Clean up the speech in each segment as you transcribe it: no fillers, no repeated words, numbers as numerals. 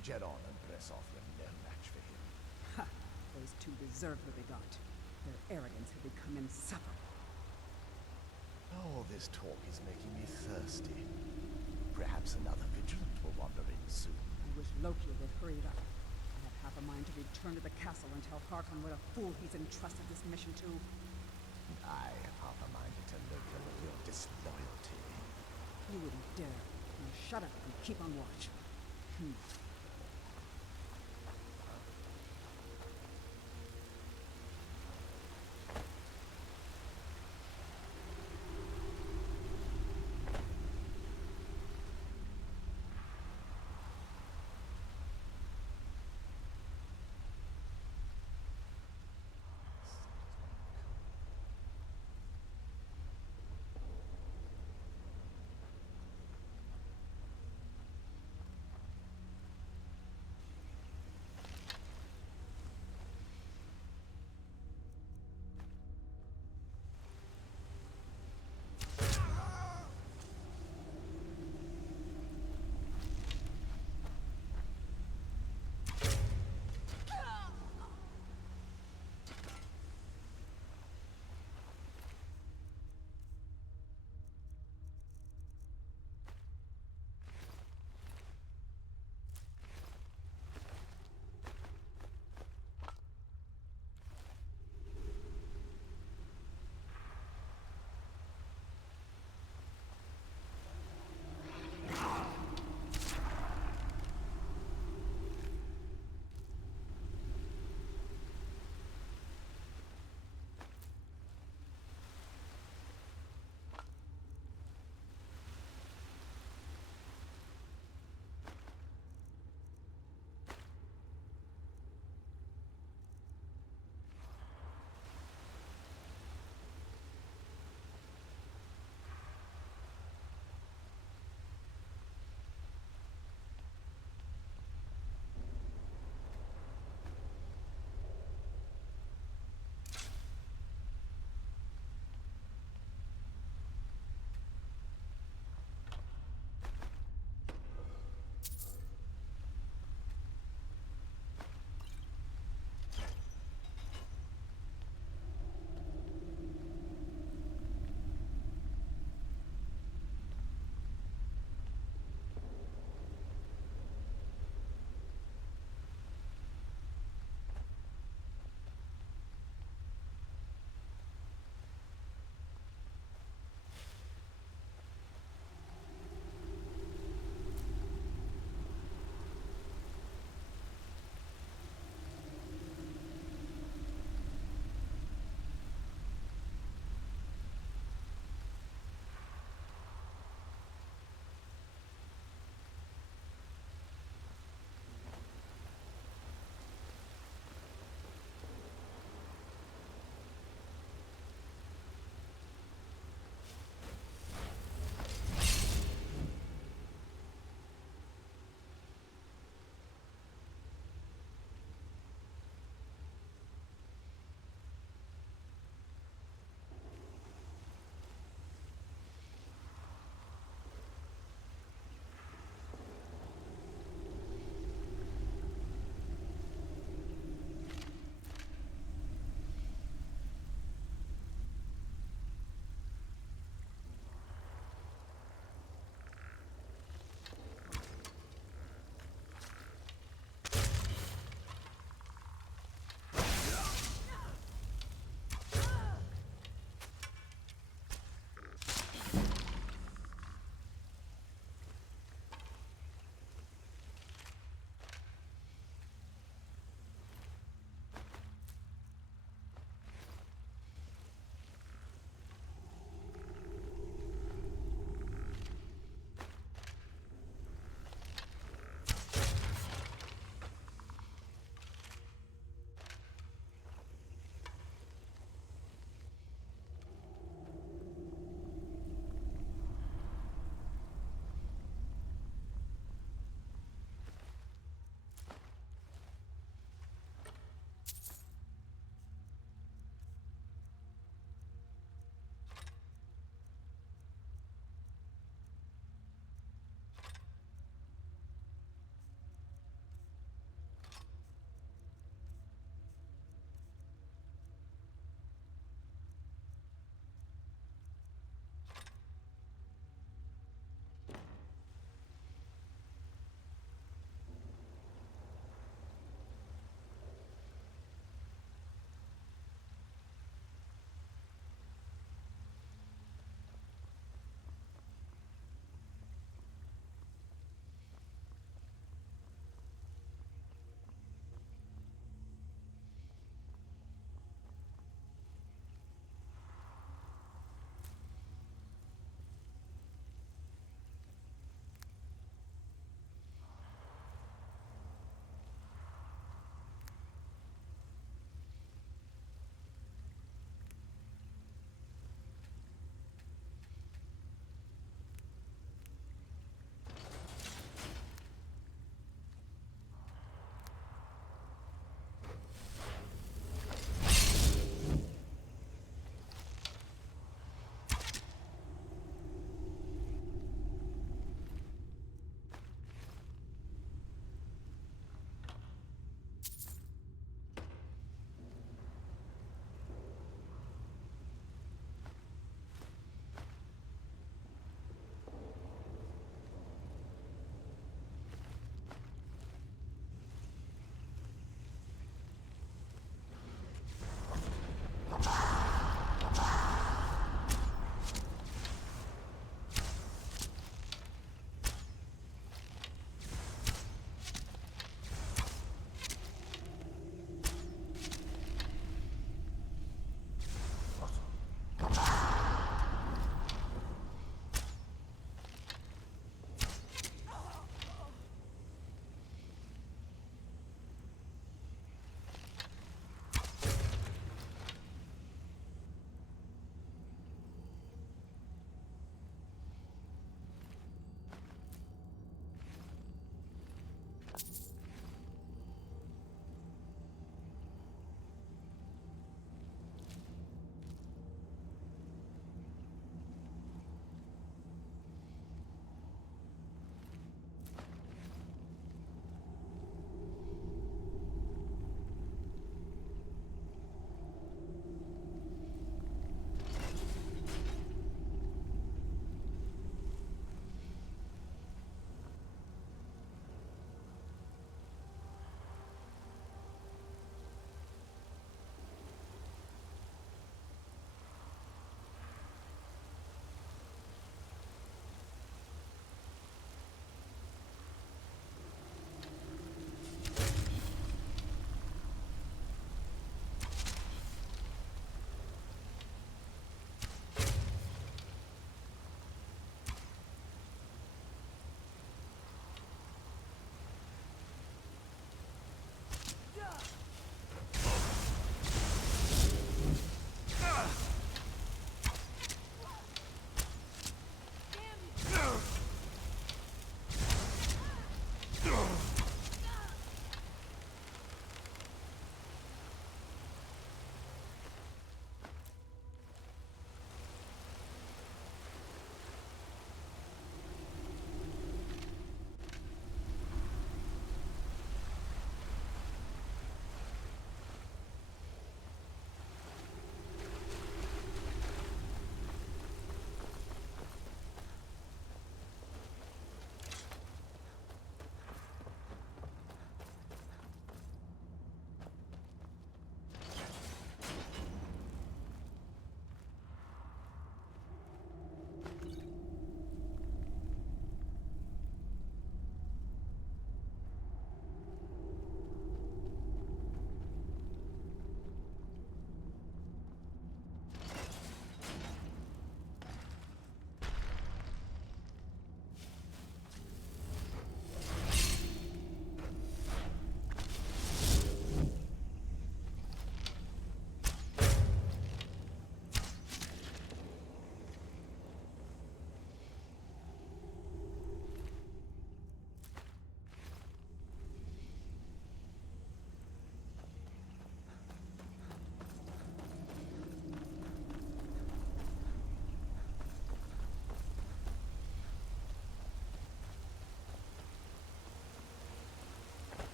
Jet on and press off. You're no match for him. Ha! Those two deserved what they got. Their arrogance had become insufferable. All this talk is making me thirsty. Perhaps another vigilant will wander in soon. I wish Loki would hurry it up. I have half a mind to return to the castle and tell Harkon what a fool he's entrusted this mission to. I have half a mind to tell Loki of your disloyalty. You wouldn't dare. Now shut up and keep on watch.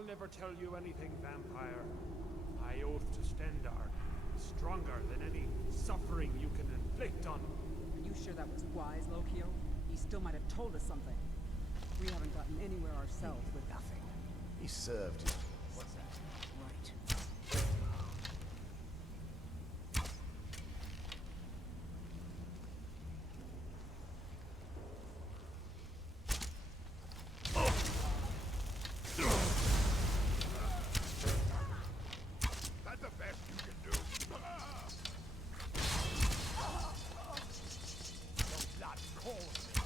I'll never tell you anything, vampire. My oath to Stendar is stronger than any suffering you can inflict on him. Are you sure that was wise, Lokio? He still might have told us something. We haven't gotten anywhere ourselves with Nothing. He served his... What's that? Right. That's the best you can do. Your blood calls me.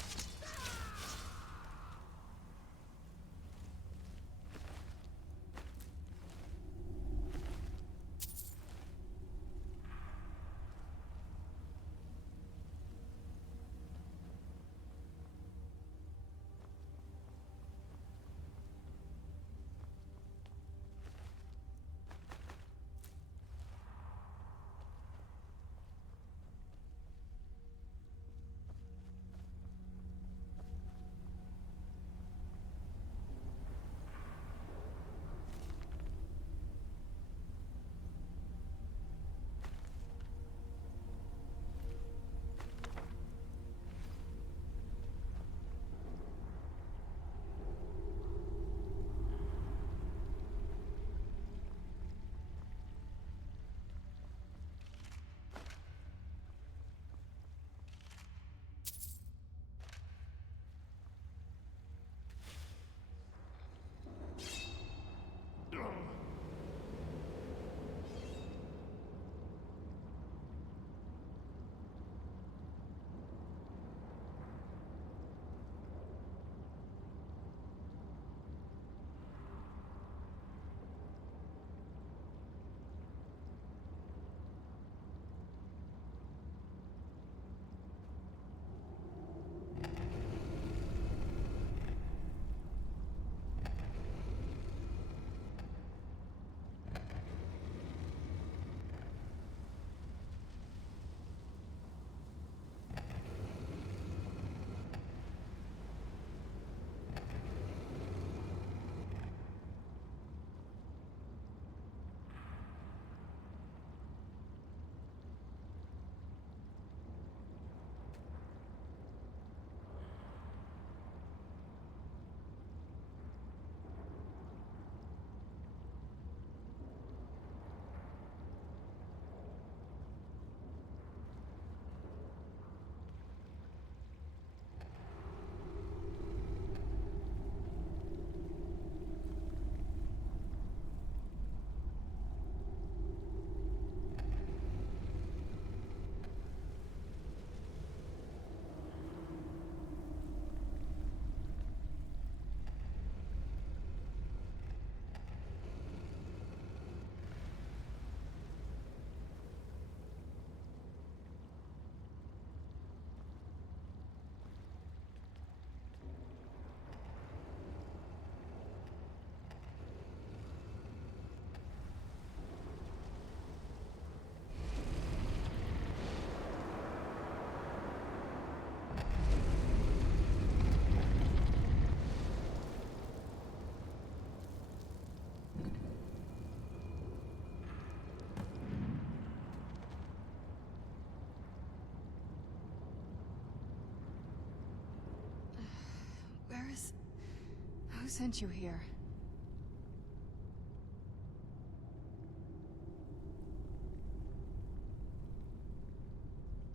Who sent you here?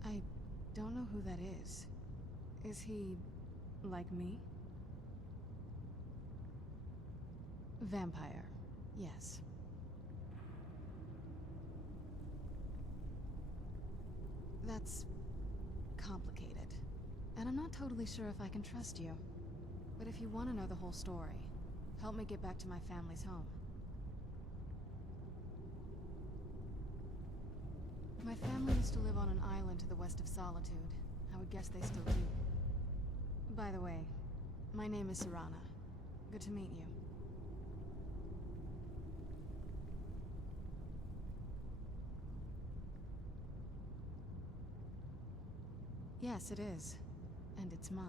I don't know who that is. Is he like me? Vampire, yes. That's complicated. And I'm not totally sure if I can trust you. But if you want to know the whole story, help me get back to my family's home. My family used to live on an island to the west of Solitude. I would guess they still do. By the way, my name is Serana. Good to meet you. Yes, it is. And it's mine.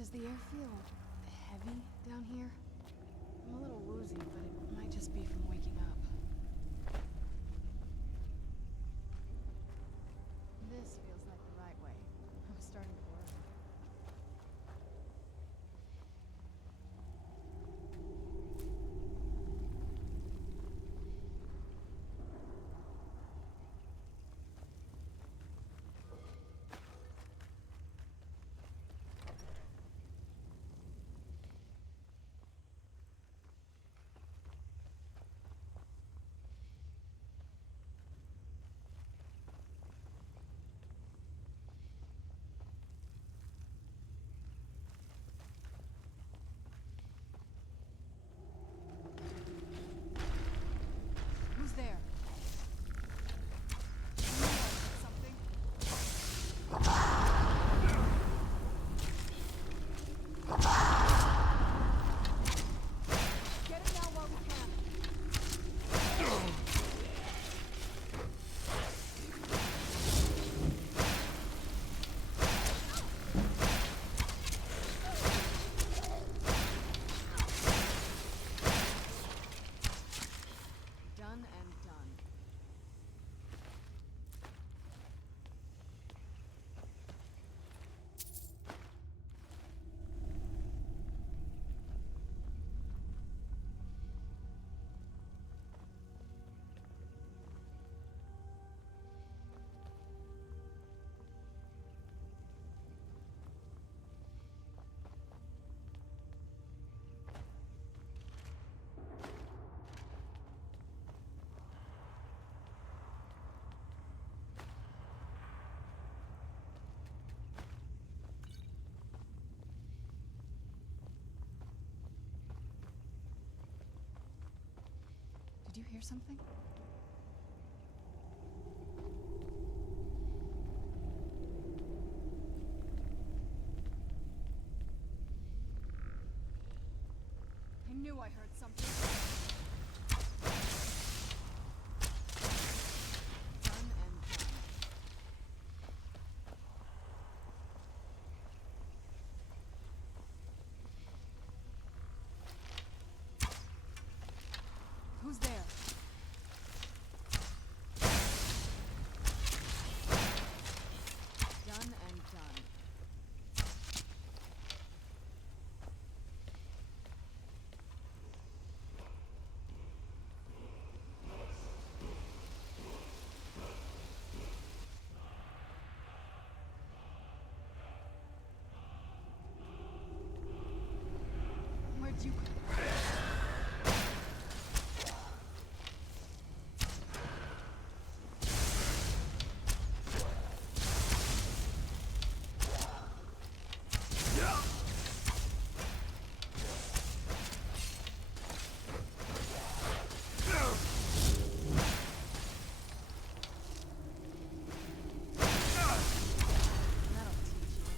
Does the air feel heavy down here? I'm a little woozy, but it might just be from waking up. This feels like the right way. I was starting to worry. Who's there? Something? Get it now while we can. Done and done. Did you hear something? I knew I heard something. Done and done. Who's there? Done and done. Where'd you come from? That'll teach you.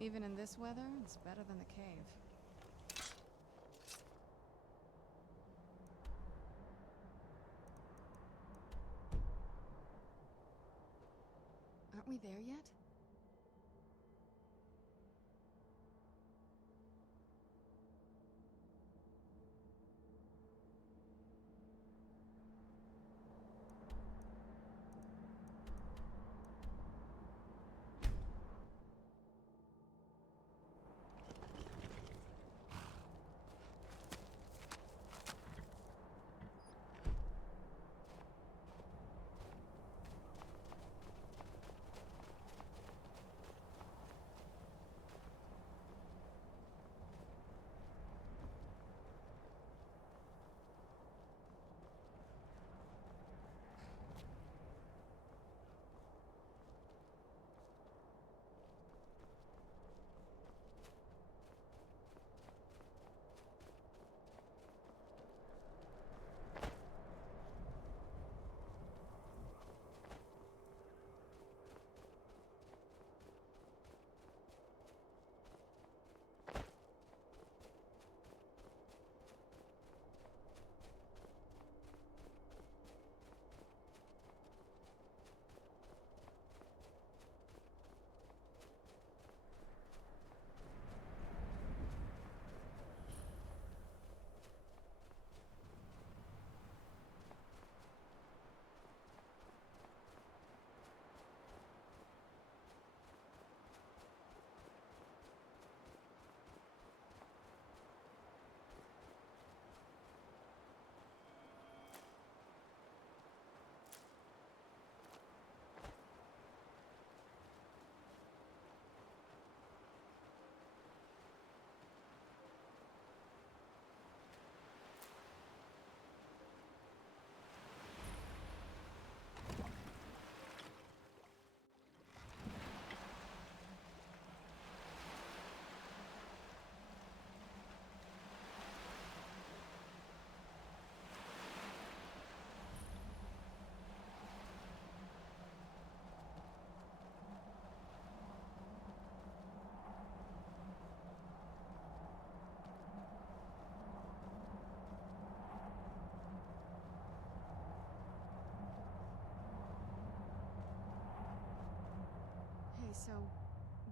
Even in this weather, it's better than the cave. Aren't we there yet?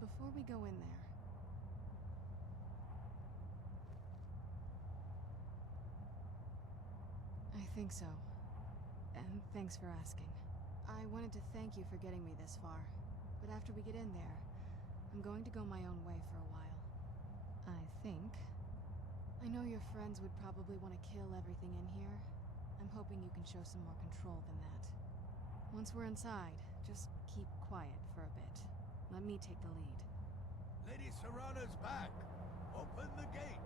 Before we go in there... I think so. And thanks for asking. I wanted to thank you for getting me this far. But after we get in there, I'm going to go my own way for a while. I think. I know your friends would probably want to kill everything in here. I'm hoping you can show some more control than that. Once we're inside, just keep quiet for a bit. Let me take the lead. Lady Serana's back. Open the gate.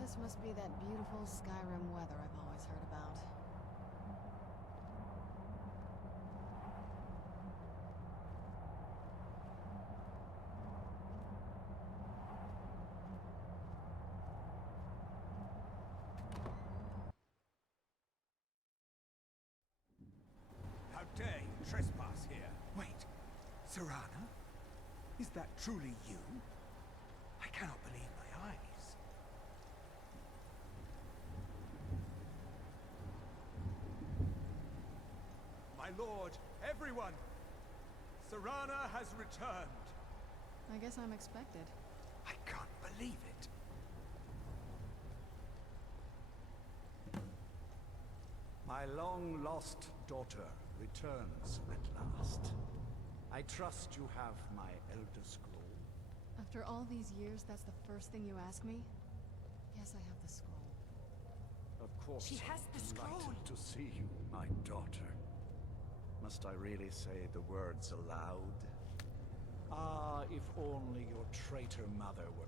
This must be that beautiful Skyrim weather I've always heard about. How dare you trespass here? Wait, Serana? Is that truly you? I cannot believe my eyes. My lord, everyone! Serana has returned! I guess I'm expected. I can't believe it. My long-lost daughter returns at last. I trust you have my Elder Scroll. After all these years, that's the first thing you ask me? Yes, I have the scroll. Of course, She has the I'm scroll. delighted to see you, my daughter. Must I really say the words aloud? Ah, if only your traitor mother were...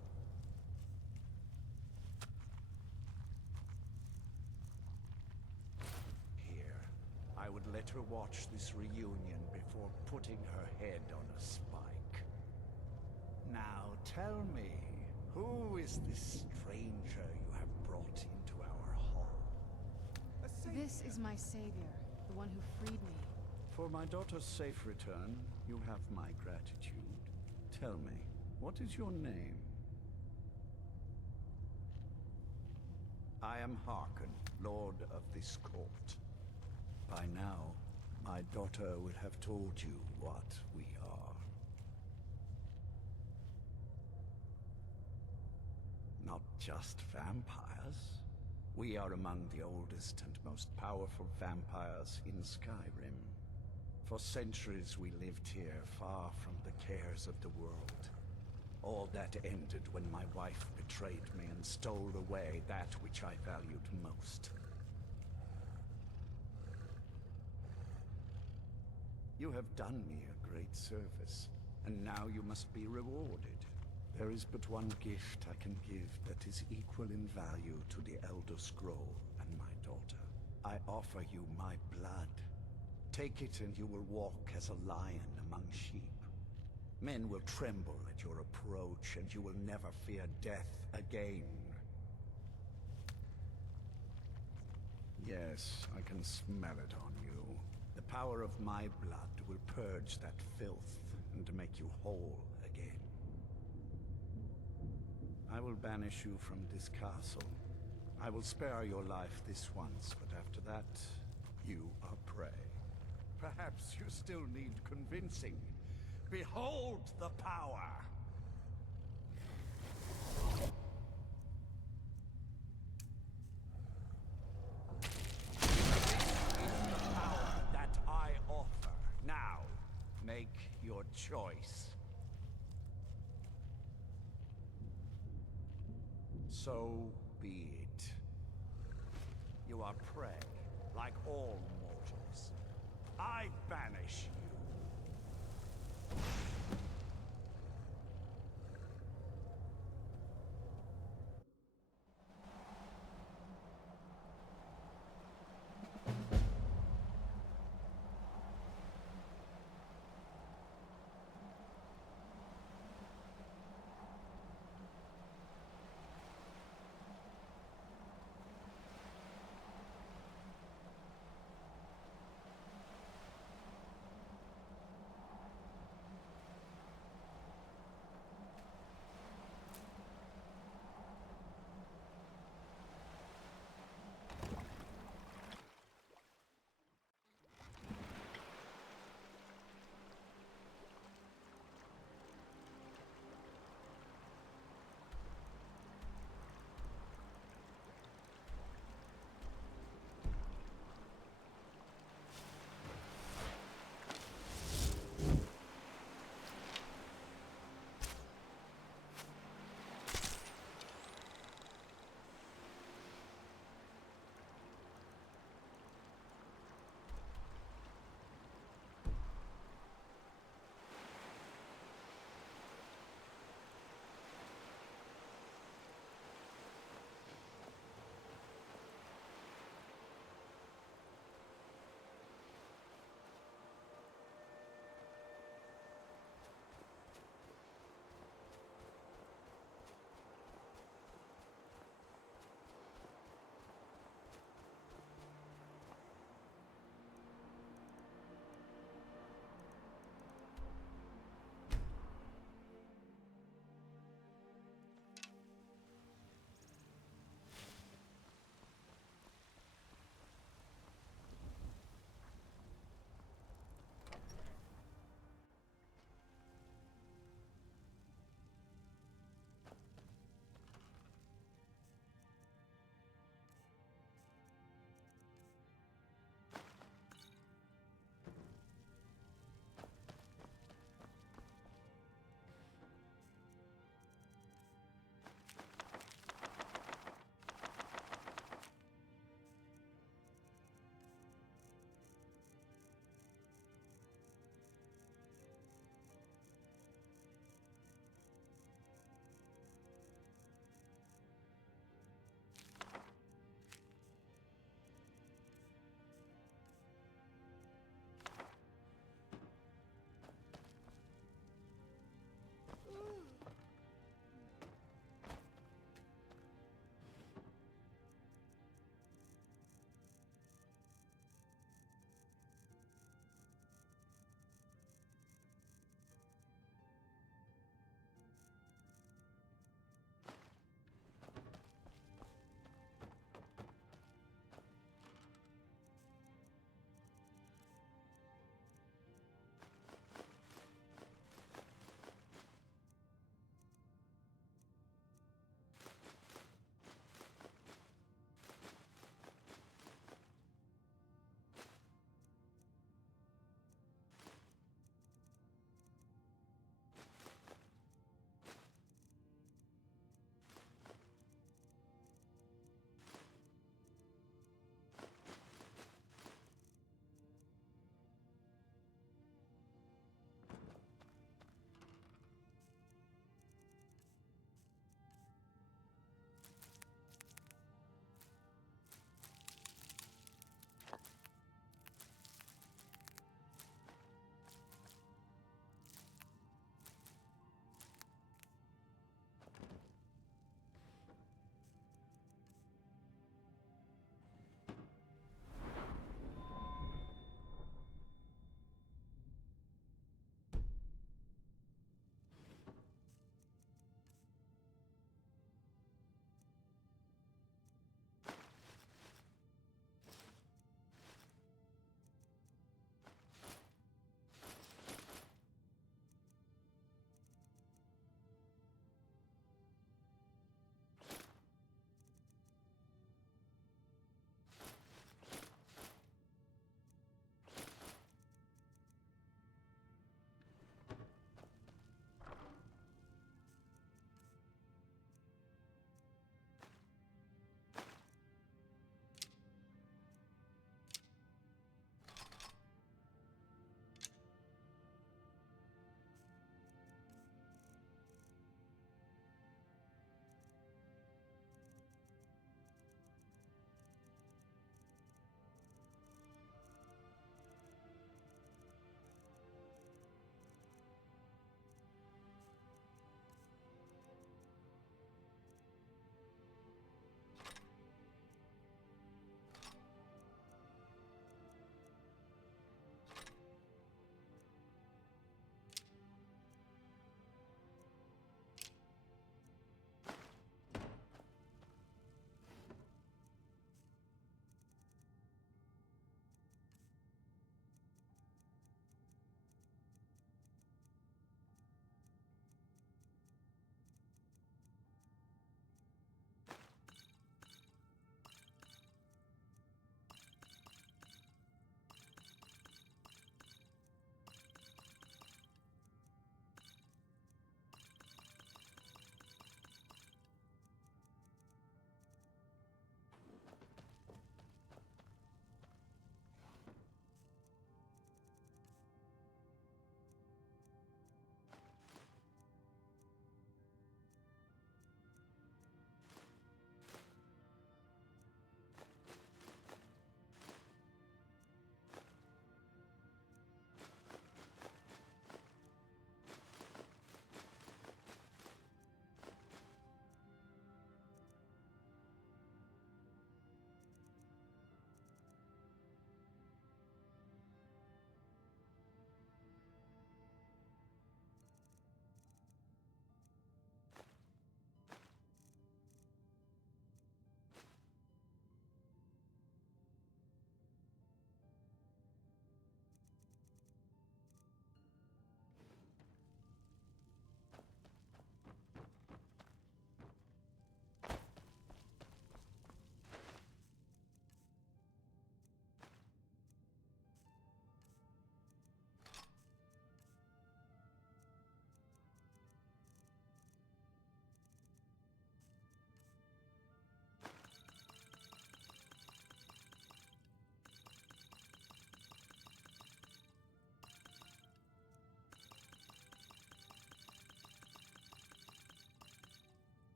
Here, I would let her watch this reunion before putting her head on a spike. Now tell me, who is this stranger you have brought into our hall? This is my savior, the one who freed me. For my daughter's safe return, you have my gratitude. Tell me, what is your name? I am Harkon, Lord of this court. By now, my daughter will have told you what we are. Not just vampires. We are among the oldest and most powerful vampires in Skyrim. For centuries we lived here, far from the cares of the world. All that ended when my wife betrayed me and stole away that which I valued most. You have done me a great service, and now you must be rewarded. There is but one gift I can give that is equal in value to the Elder Scroll and my daughter. I offer you my blood. Take it and you will walk as a lion among sheep. Men will tremble at your approach and you will never fear death again. Yes, I can smell it on you. The power of my blood will purge that filth and make you whole again. I will banish you from this castle. I will spare your life this once, but after that, you are prey. Perhaps you still need convincing. Behold the power! This is the power that I offer. Now, make your choice. So be it. You are prey, like all mortals. I banish you.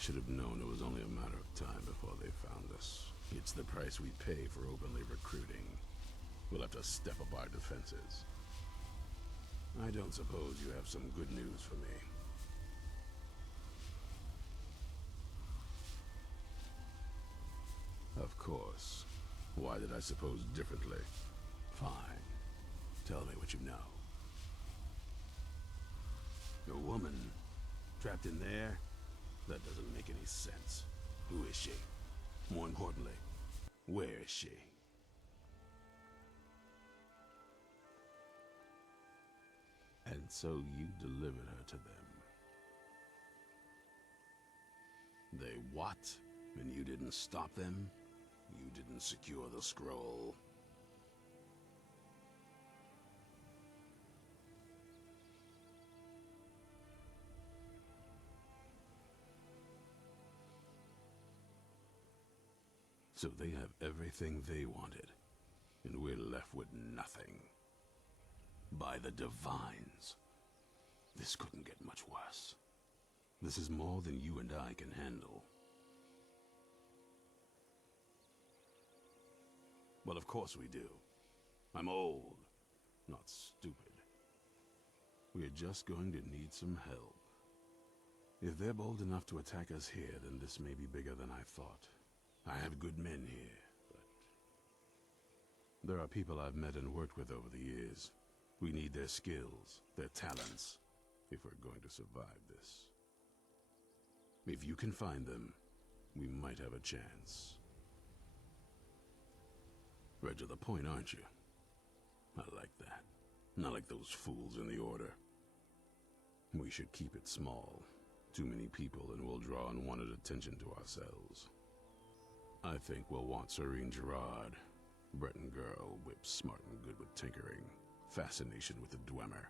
should have known it was only a matter of time before they found us. It's the price we pay for openly recruiting. We'll have to step up our defenses. I don't suppose you have some good news for me. Of course. Why did I suppose differently? Fine. Tell me what you know. A woman trapped in there? That doesn't make any sense. Who is she? More importantly, where is she? And so you delivered her to them. They what? And you didn't stop them? You didn't secure the scroll? So they have everything they wanted, and we're left with nothing. By the Divines. This couldn't get much worse. This is more than you and I can handle. Well, of course we do. I'm old, not stupid. We're just going to need some help. If they're bold enough to attack us here, then this may be bigger than I thought. I have good men here, but there are people I've met and worked with over the years. We need their skills, their talents, if we're going to survive this. If you can find them, we might have a chance. Right to the point, aren't you? I like that. Not like those fools in the Order. We should keep it small. Too many people and we'll draw unwanted attention to ourselves. I think we'll want Serene Gerard. Breton girl, whip smart and good with tinkering. Fascination with the Dwemer.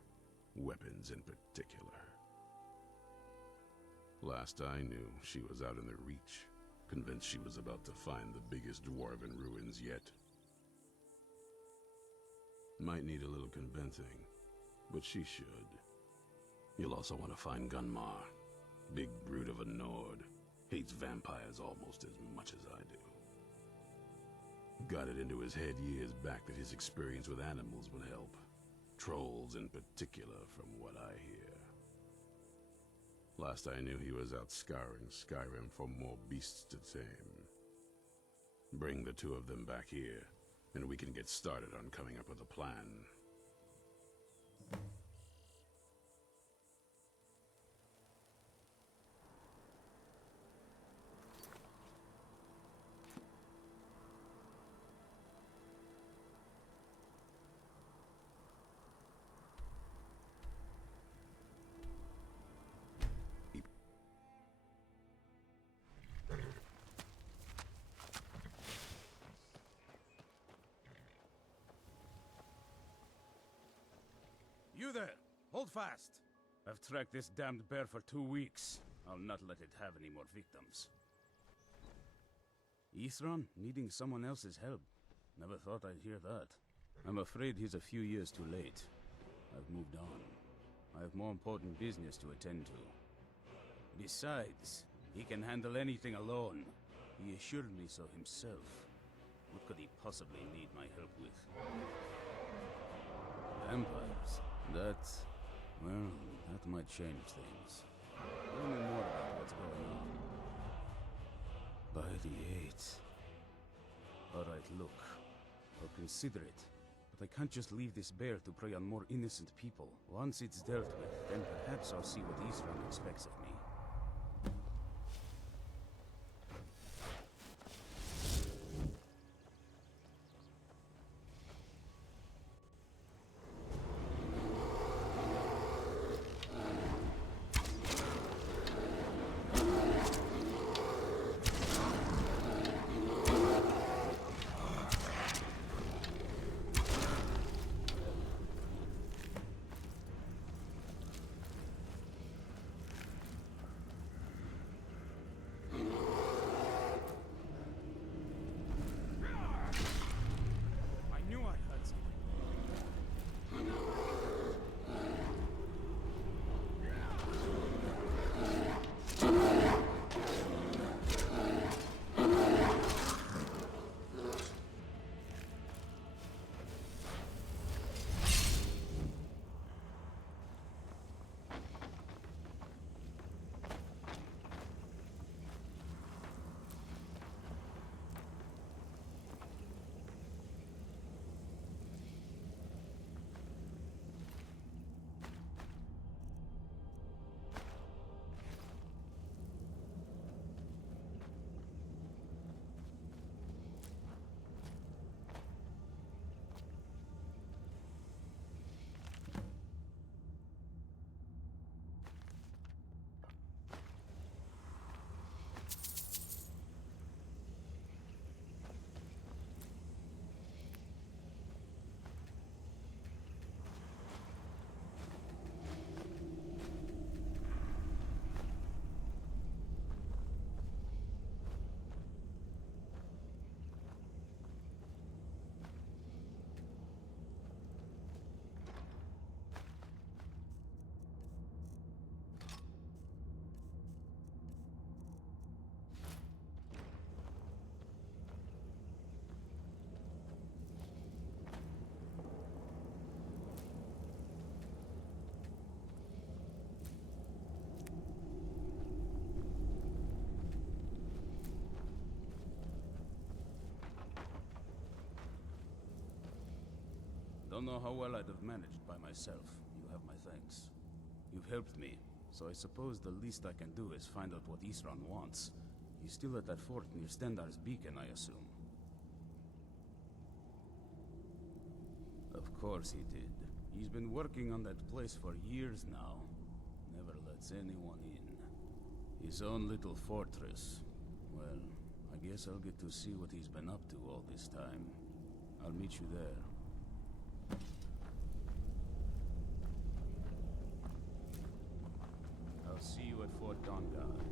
Weapons in particular. Last I knew, she was out in the Reach. Convinced she was about to find the biggest dwarven ruins yet. Might need a little convincing, but she should. You'll also want to find Gunmar. Big brute of a Nord. Hates vampires almost as much as I do. Got it into his head years back that his experience with animals would help. Trolls in particular, from what I hear. Last I knew he was out scouring Skyrim for more beasts to tame. Bring the two of them back here, and we can get started on coming up with a plan. You there! Hold fast! I've tracked this damned bear for 2 weeks. I'll not let it have any more victims. Ithran needing someone else's help. Never thought I'd hear that. I'm afraid he's a few years too late. I've moved on. I have more important business to attend to. Besides, he can handle anything alone. He assured me so himself. What could he possibly need my help with? Vampires. Well, that might change things. Tell me more about what's going on. By the 8th. Alright, look. I'll consider it. But I can't just leave this bear to prey on more innocent people. Once it's dealt with, then perhaps I'll see what Israel expects of me. don't know how well I'd have managed by myself. You have my thanks. You've helped me, so I suppose the least I can do is find out what Isran wants. He's still at that fort near Stendar's beacon, I assume. Of course he did. He's been working on that place for years now. Never lets anyone in. His own little fortress. Well, I guess I'll get to see what he's been up to all this time. I'll meet you there. I'll see you at Fort Dawnguard.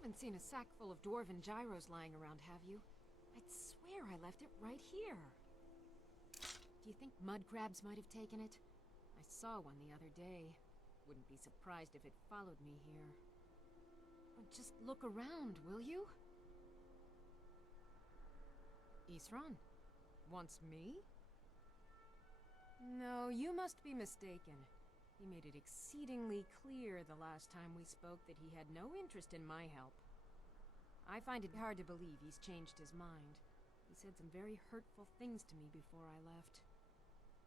Haven't seen a sack full of dwarven gyros lying around, have you? I'd swear I left it right here. Do you think mud crabs might have taken it? I saw one the other day. Wouldn't be surprised if it followed me here. But just look around, will you? Isran? Wants me? No, you must be mistaken. He made it exceedingly clear the last time we spoke that he had no interest in my help. I find it hard to believe he's changed his mind. He said some very hurtful things to me before I left.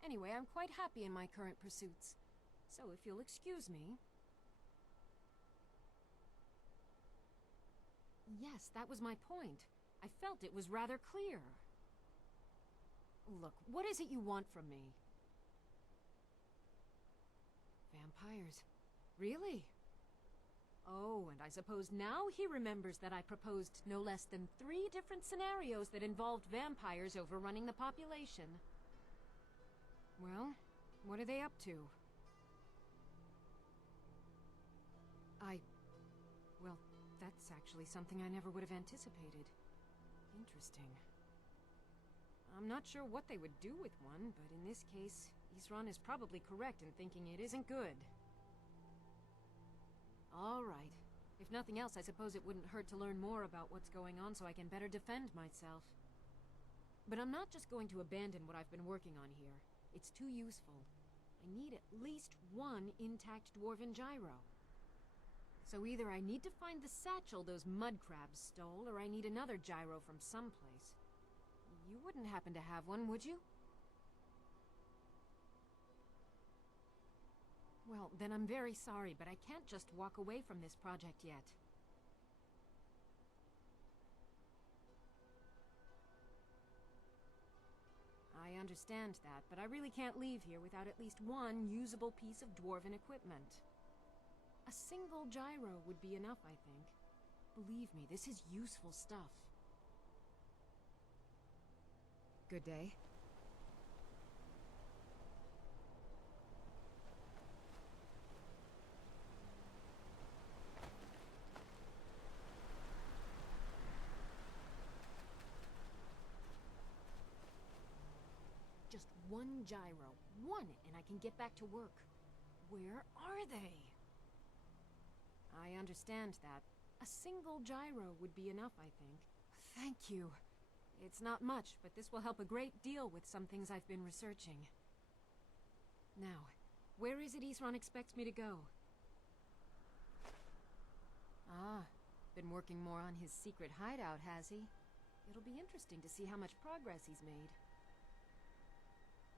Anyway, I'm quite happy in my current pursuits. So if you'll excuse me... Yes, that was my point. I felt it was rather clear. Look, what is it you want from me? Vampires. Really? Oh, and I suppose now he remembers that I proposed no less than 3 different scenarios that involved vampires overrunning the population. Well, what are they up to? Well, that's actually something I never would have anticipated. Interesting. I'm not sure what they would do with one, but in this case, Isran is probably correct in thinking it isn't good. All right. If nothing else, I suppose it wouldn't hurt to learn more about what's going on so I can better defend myself. But I'm not just going to abandon what I've been working on here. It's too useful. I need at least one intact dwarven gyro. So either I need to find the satchel those mud crabs stole, or I need another gyro from someplace. You wouldn't happen to have one, would you? Well, then I'm very sorry, but I can't just walk away from this project yet. I understand that, but I really can't leave here without at least one usable piece of dwarven equipment. A single gyro would be enough, I think. Believe me, this is useful stuff. Good day. Just one gyro. One, and I can get back to work. Where are they? I understand that. A single gyro would be enough, I think. Thank you. It's not much, but this will help a great deal with some things I've been researching. Now, where is it Isran expects me to go? Ah, been working more on his secret hideout, has he? It'll be interesting to see how much progress he's made.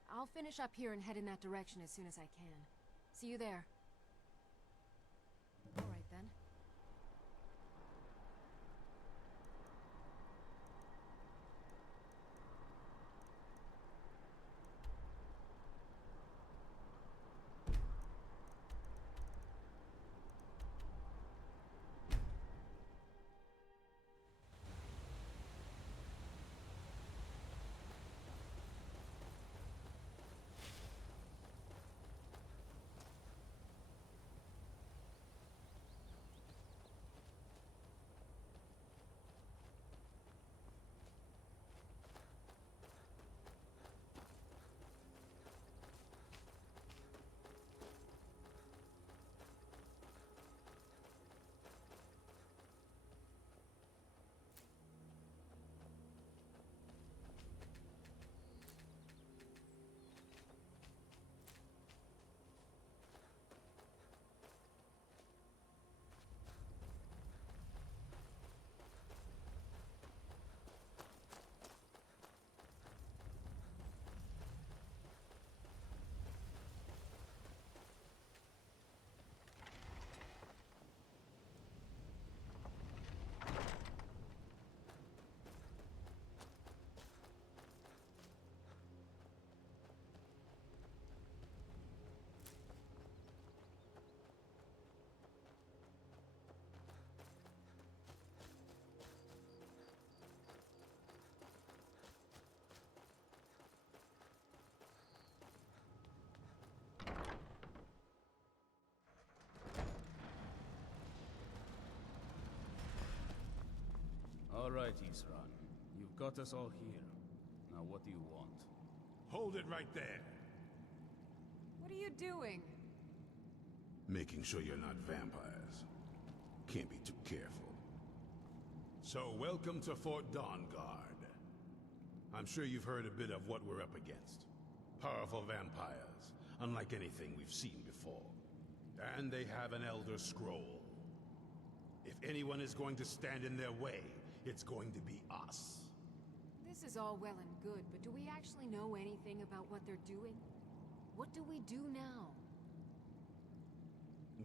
I'll finish up here and head in that direction as soon as I can. See you there. All right, then. All right, Isran. You've got us all here. Now what do you want? Hold it right there. What are you doing? Making sure you're not vampires. Can't be too careful. So, welcome to Fort Dawnguard. I'm sure you've heard a bit of what we're up against. Powerful vampires, unlike anything we've seen before. And they have an Elder Scroll. If anyone is going to stand in their way, it's going to be us. This is all well and good, but do we actually know anything about what they're doing? What do we do now?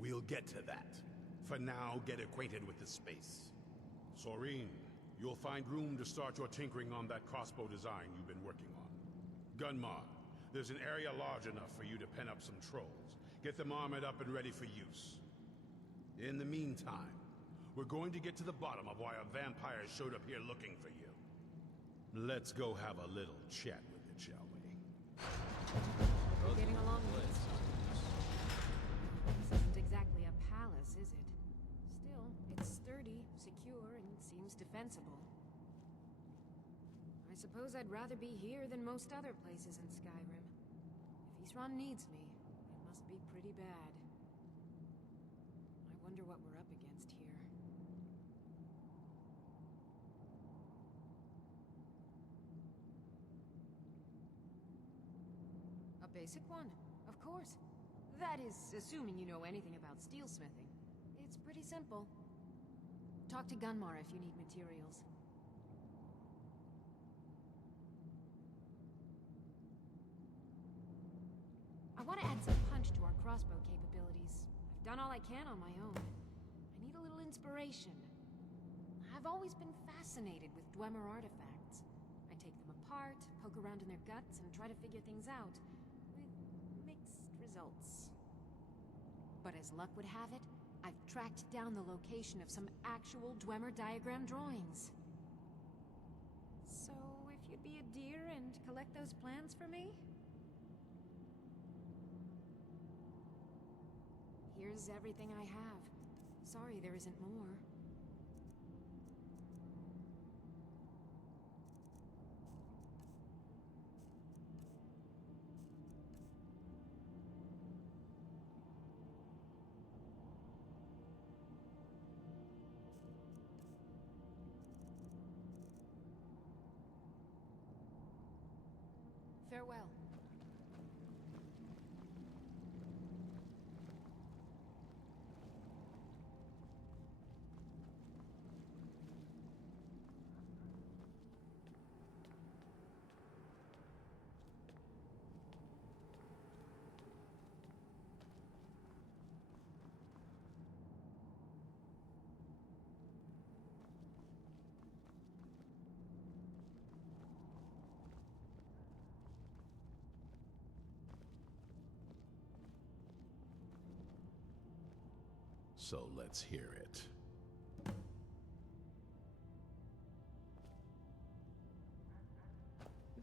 We'll get to that. For now, get acquainted with the space. Soreen, you'll find room to start your tinkering on that crossbow design you've been working on. Gunmar, there's an area large enough for you to pen up some trolls. Get them armored up and ready for use. In the meantime, we're going to get to the bottom of why a vampire showed up here looking for you. Let's go have a little chat with it, shall we? We're getting along nicely. This isn't exactly a palace, is it? Still, it's sturdy, secure, and seems defensible. I suppose I'd rather be here than most other places in Skyrim. If Isran needs me, it must be pretty bad. I wonder what we're up against here. A basic one, of course. That is, assuming you know anything about steelsmithing. It's pretty simple. Talk to Gunmar if you need materials. I want to add some punch to our crossbow capabilities. I've done all I can on my own. I need a little inspiration. I've always been fascinated with Dwemer artifacts. I take them apart, poke around in their guts, and try to figure things out. With mixed results. But as luck would have it, I've tracked down the location of some actual Dwemer diagram drawings. So, if you'd be a dear and collect those plans for me? Here's everything I have. Sorry there isn't more. Farewell. So let's hear it. You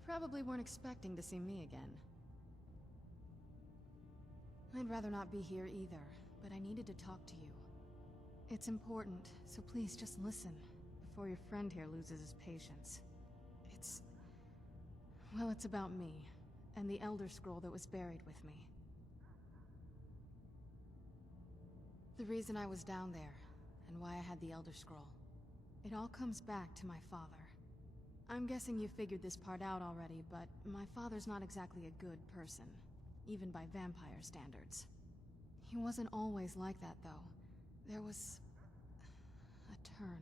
probably weren't expecting to see me again. I'd rather not be here either, but I needed to talk to you. It's important, so please just listen, before your friend here loses his patience. Well, it's about me, and the Elder Scroll that was buried with me. The reason I was down there, and why I had the Elder Scroll. It all comes back to my father. I'm guessing you figured this part out already, but my father's not exactly a good person, even by vampire standards. He wasn't always like that, though. There was a turn.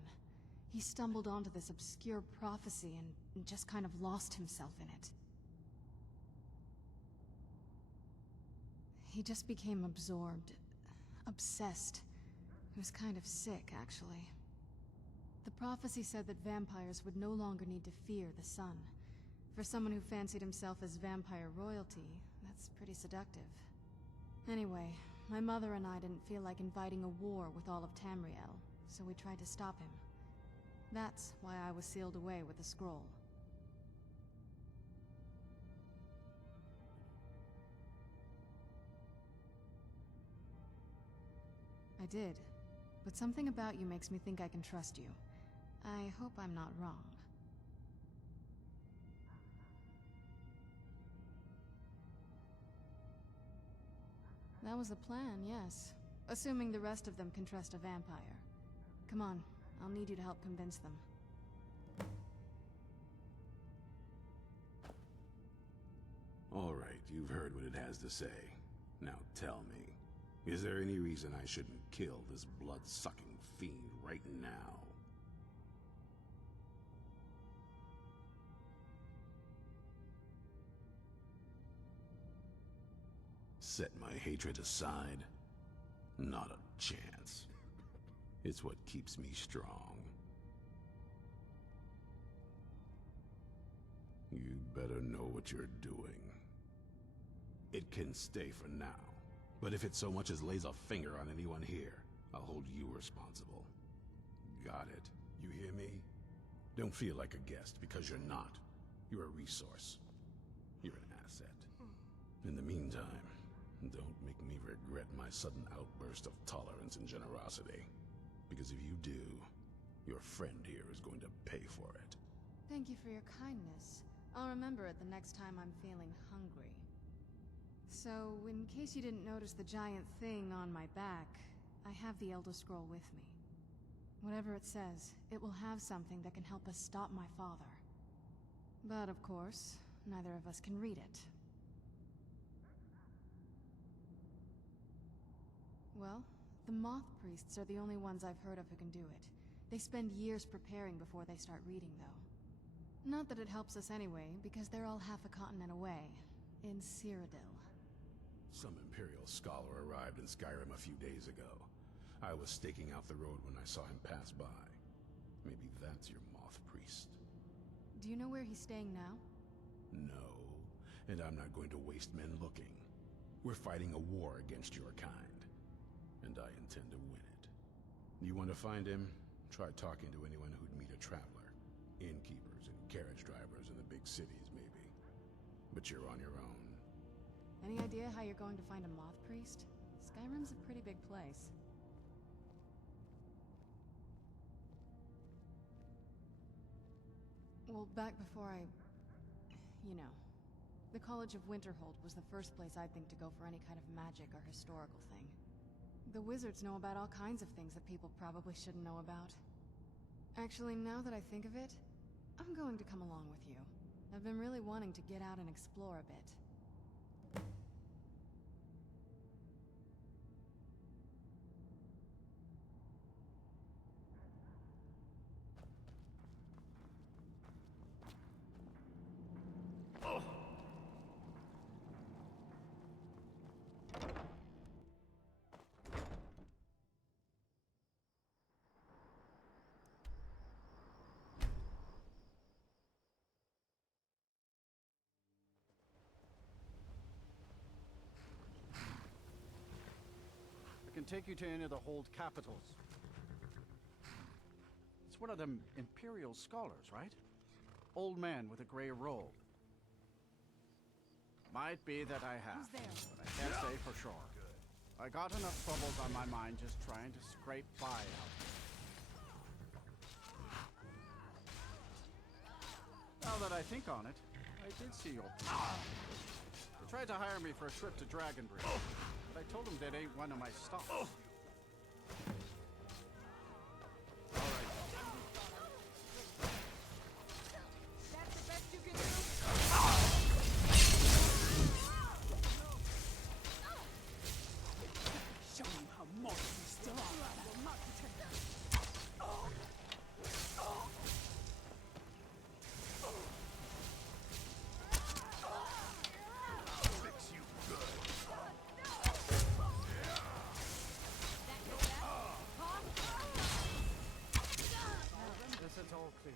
He stumbled onto this obscure prophecy and just kind of lost himself in it. He just became absorbed. Obsessed. He was kind of sick, actually. The prophecy said that vampires would no longer need to fear the sun. For someone who fancied himself as vampire royalty, that's pretty seductive. Anyway, my mother and I didn't feel like inviting a war with all of Tamriel, so we tried to stop him. That's why I was sealed away with the scroll. I did, but something about you makes me think I can trust you. I hope I'm not wrong. That was the plan, yes. Assuming the rest of them can trust a vampire. Come on, I'll need you to help convince them. All right, you've heard what it has to say. Now tell me, is there any reason I shouldn't kill this blood-sucking fiend right now? Set my hatred aside? Not a chance. It's what keeps me strong. You better know what you're doing. It can stay for now, But if it so much as lays a finger on anyone here, I'll hold you responsible. Got it? You hear me? Don't feel like a guest, because you're not. You're a resource. You're an asset. In the meantime, don't make me regret my sudden outburst of tolerance and generosity. Because if you do, your friend here is going to pay for it. Thank you for your kindness. I'll remember it the next time I'm feeling hungry. So, in case you didn't notice the giant thing on my back, I have the Elder Scroll with me. Whatever it says, it will have something that can help us stop my father. But of course, neither of us can read it. Well, the Moth Priests are the only ones I've heard of who can do it. They spend years preparing before they start reading, though. Not that it helps us anyway, because they're all half a continent away, in Cyrodiil. Some Imperial scholar arrived in Skyrim a few days ago. I was staking out the road when I saw him pass by. Maybe that's your Moth Priest. Do you know where he's staying now? No, and I'm not going to waste men looking. We're fighting a war against your kind, and I intend to win it. You want to find him? Try talking to anyone who'd meet a traveler. Innkeepers and carriage drivers in the big cities, maybe. But you're on your own. Any idea how you're going to find a Moth Priest? Skyrim's a pretty big place. Well, back before you know, the College of Winterhold was the first place I'd think to go for any kind of magic or historical thing. The wizards know about all kinds of things that people probably shouldn't know about. Actually, now that I think of it, I'm going to come along with you. I've been really wanting to get out and explore a bit. Can take you to any of the hold capitals. It's one of them Imperial scholars, right? Old man with a gray robe. Might be that I have, Who's there? but I can't say for sure. I got enough troubles on my mind just trying to scrape by out here. Now that I think on it, I did see your plan. They tried to hire me for a trip to Dragonbridge. I told him that ain't one of my stops. All right. That's the best you can do? Show him how mortal you still are. I will not protect them. Fix you good. This is all clear.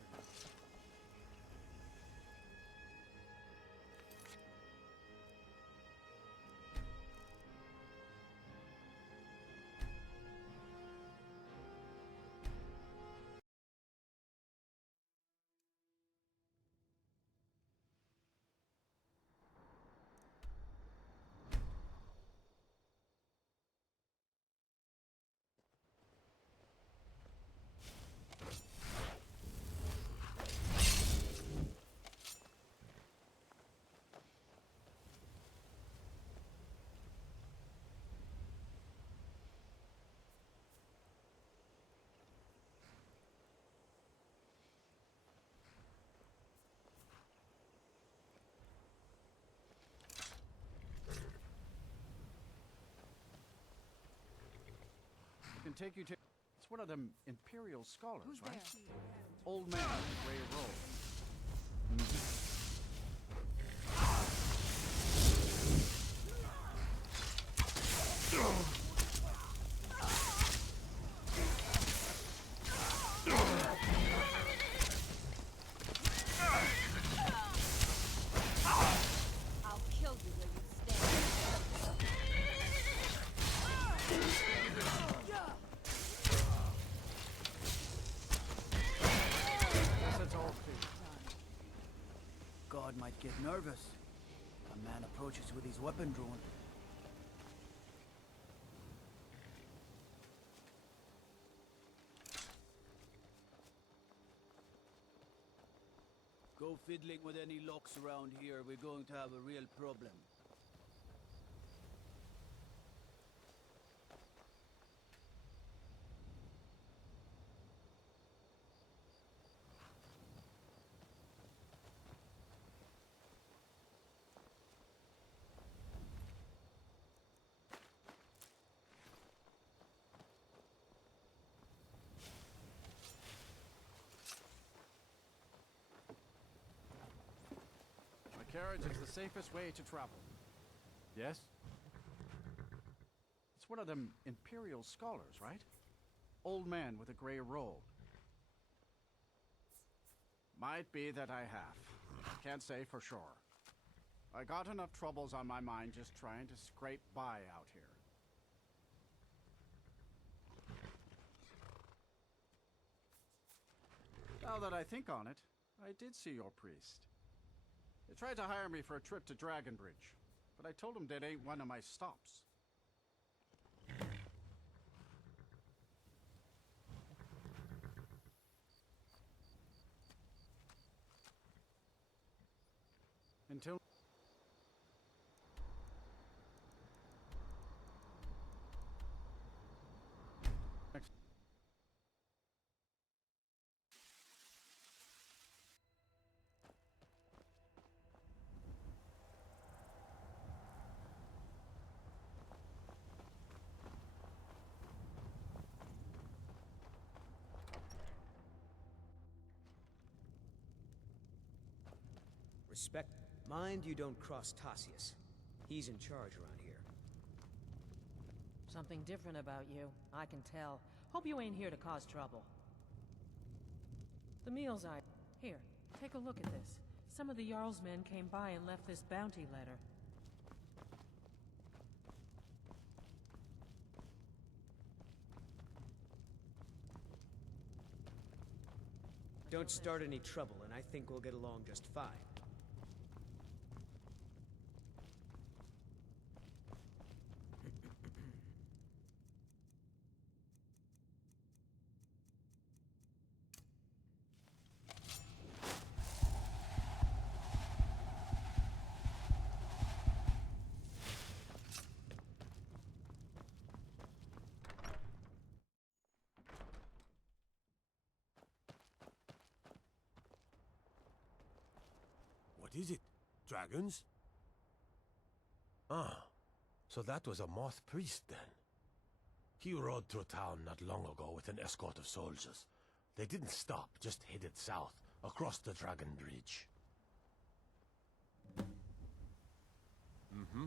Can take you to. It's one of them Imperial scholars, Who's right? there? Old man with a gray robe. I'll kill you where you stand. nervous. A man approaches with his weapon drawn. Go fiddling with any locks around here, we're going to have a real problem. Carriage is the safest way to travel. Yes? It's one of them Imperial scholars, right? Old man with a gray robe. Might be that I have. Can't say for sure. I got enough troubles on my mind just trying to scrape by out here. Now that I think on it, I did see your priest. They tried to hire me for a trip to Dragonbridge, but I told them that ain't one of my stops. Until... next... Respect. Mind you don't cross Tassius. He's in charge around here. Something different about you, I can tell. Hope you ain't here to cause trouble. The meals I... Here, take a look at this. Some of the Jarl's men came by and left this bounty letter. Don't start any trouble, and I think we'll get along just fine. What is it? Dragons? Ah, so that was a Moth priest then. He rode through town not long ago with an escort of soldiers. They didn't stop, just headed south, across the Dragon Bridge. Mm-hmm.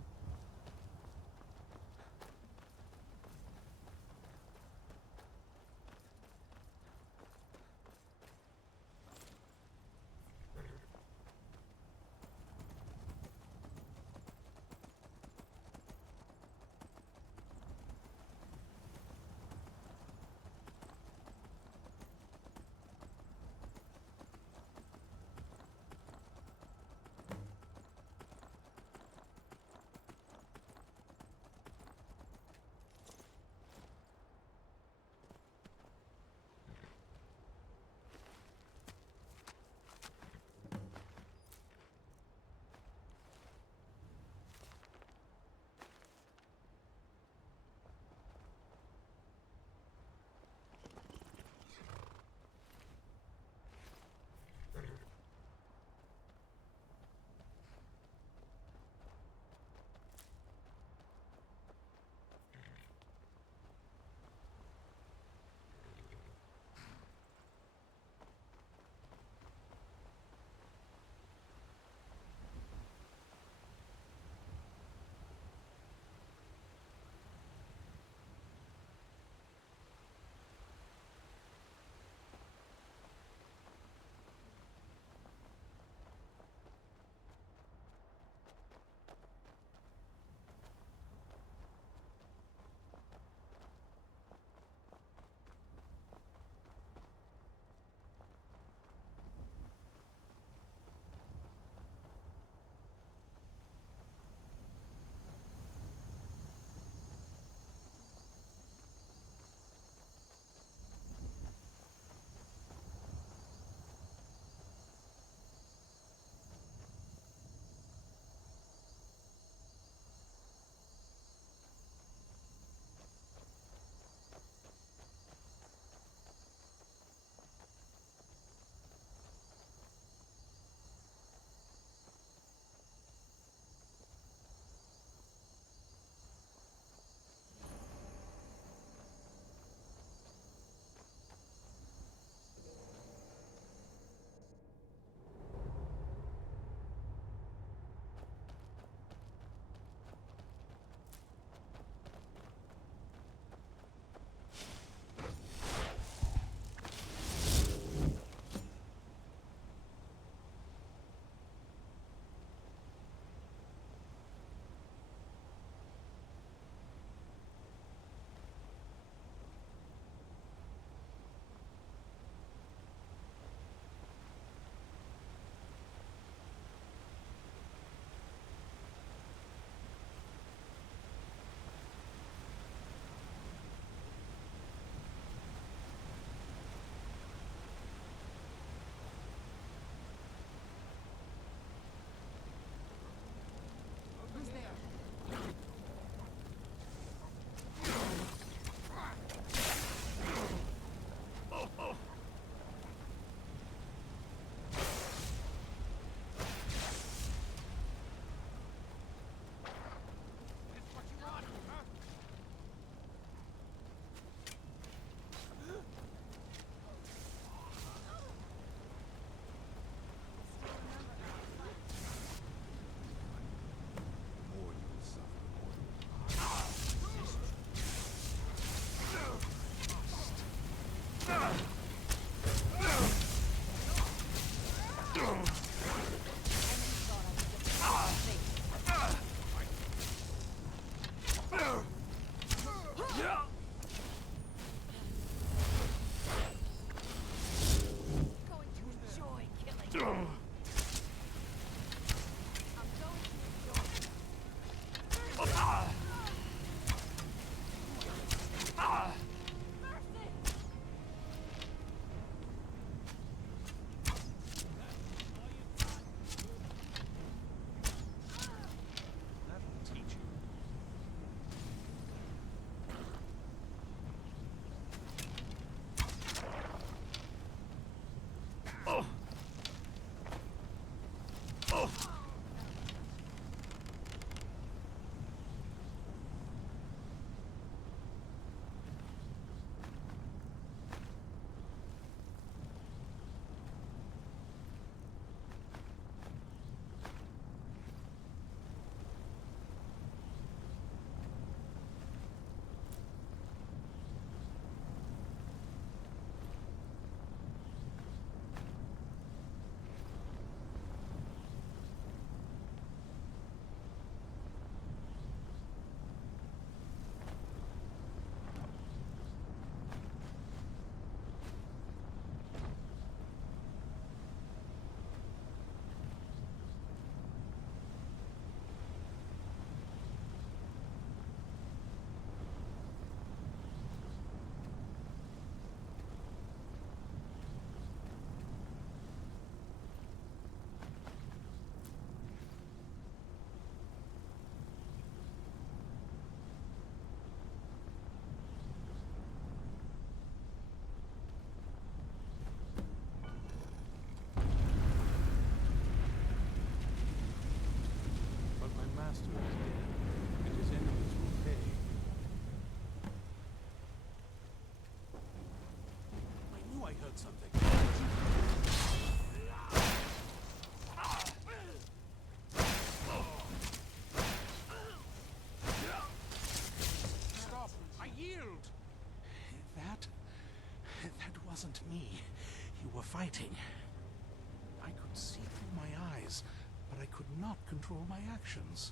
for all my actions.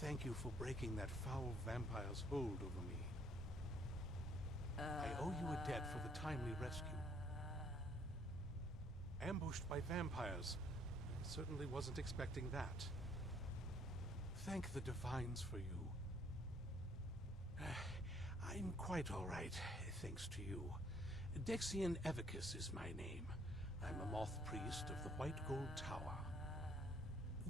Thank you for breaking that foul vampire's hold over me. I owe you a debt for the timely rescue. Ambushed by vampires. I certainly wasn't expecting that. Thank the Divines for you. I'm quite all right, thanks to you. Dexian Evicus is my name. I'm a moth priest of the White Gold Tower.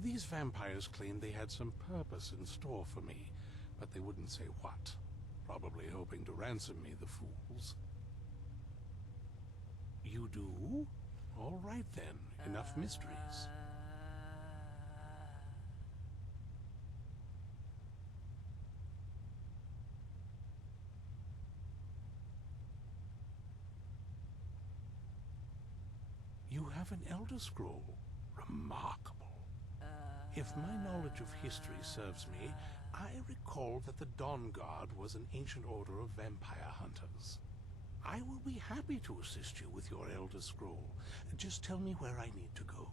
These vampires claimed they had some purpose in store for me, but they wouldn't say what. Probably hoping to ransom me, the fools. You do? All right then, enough mysteries. You have an Elder Scroll. Remarkable. If my knowledge of history serves me, I recall that the Dawnguard was an ancient order of vampire hunters. I will be happy to assist you with your Elder Scroll. Just tell me where I need to go.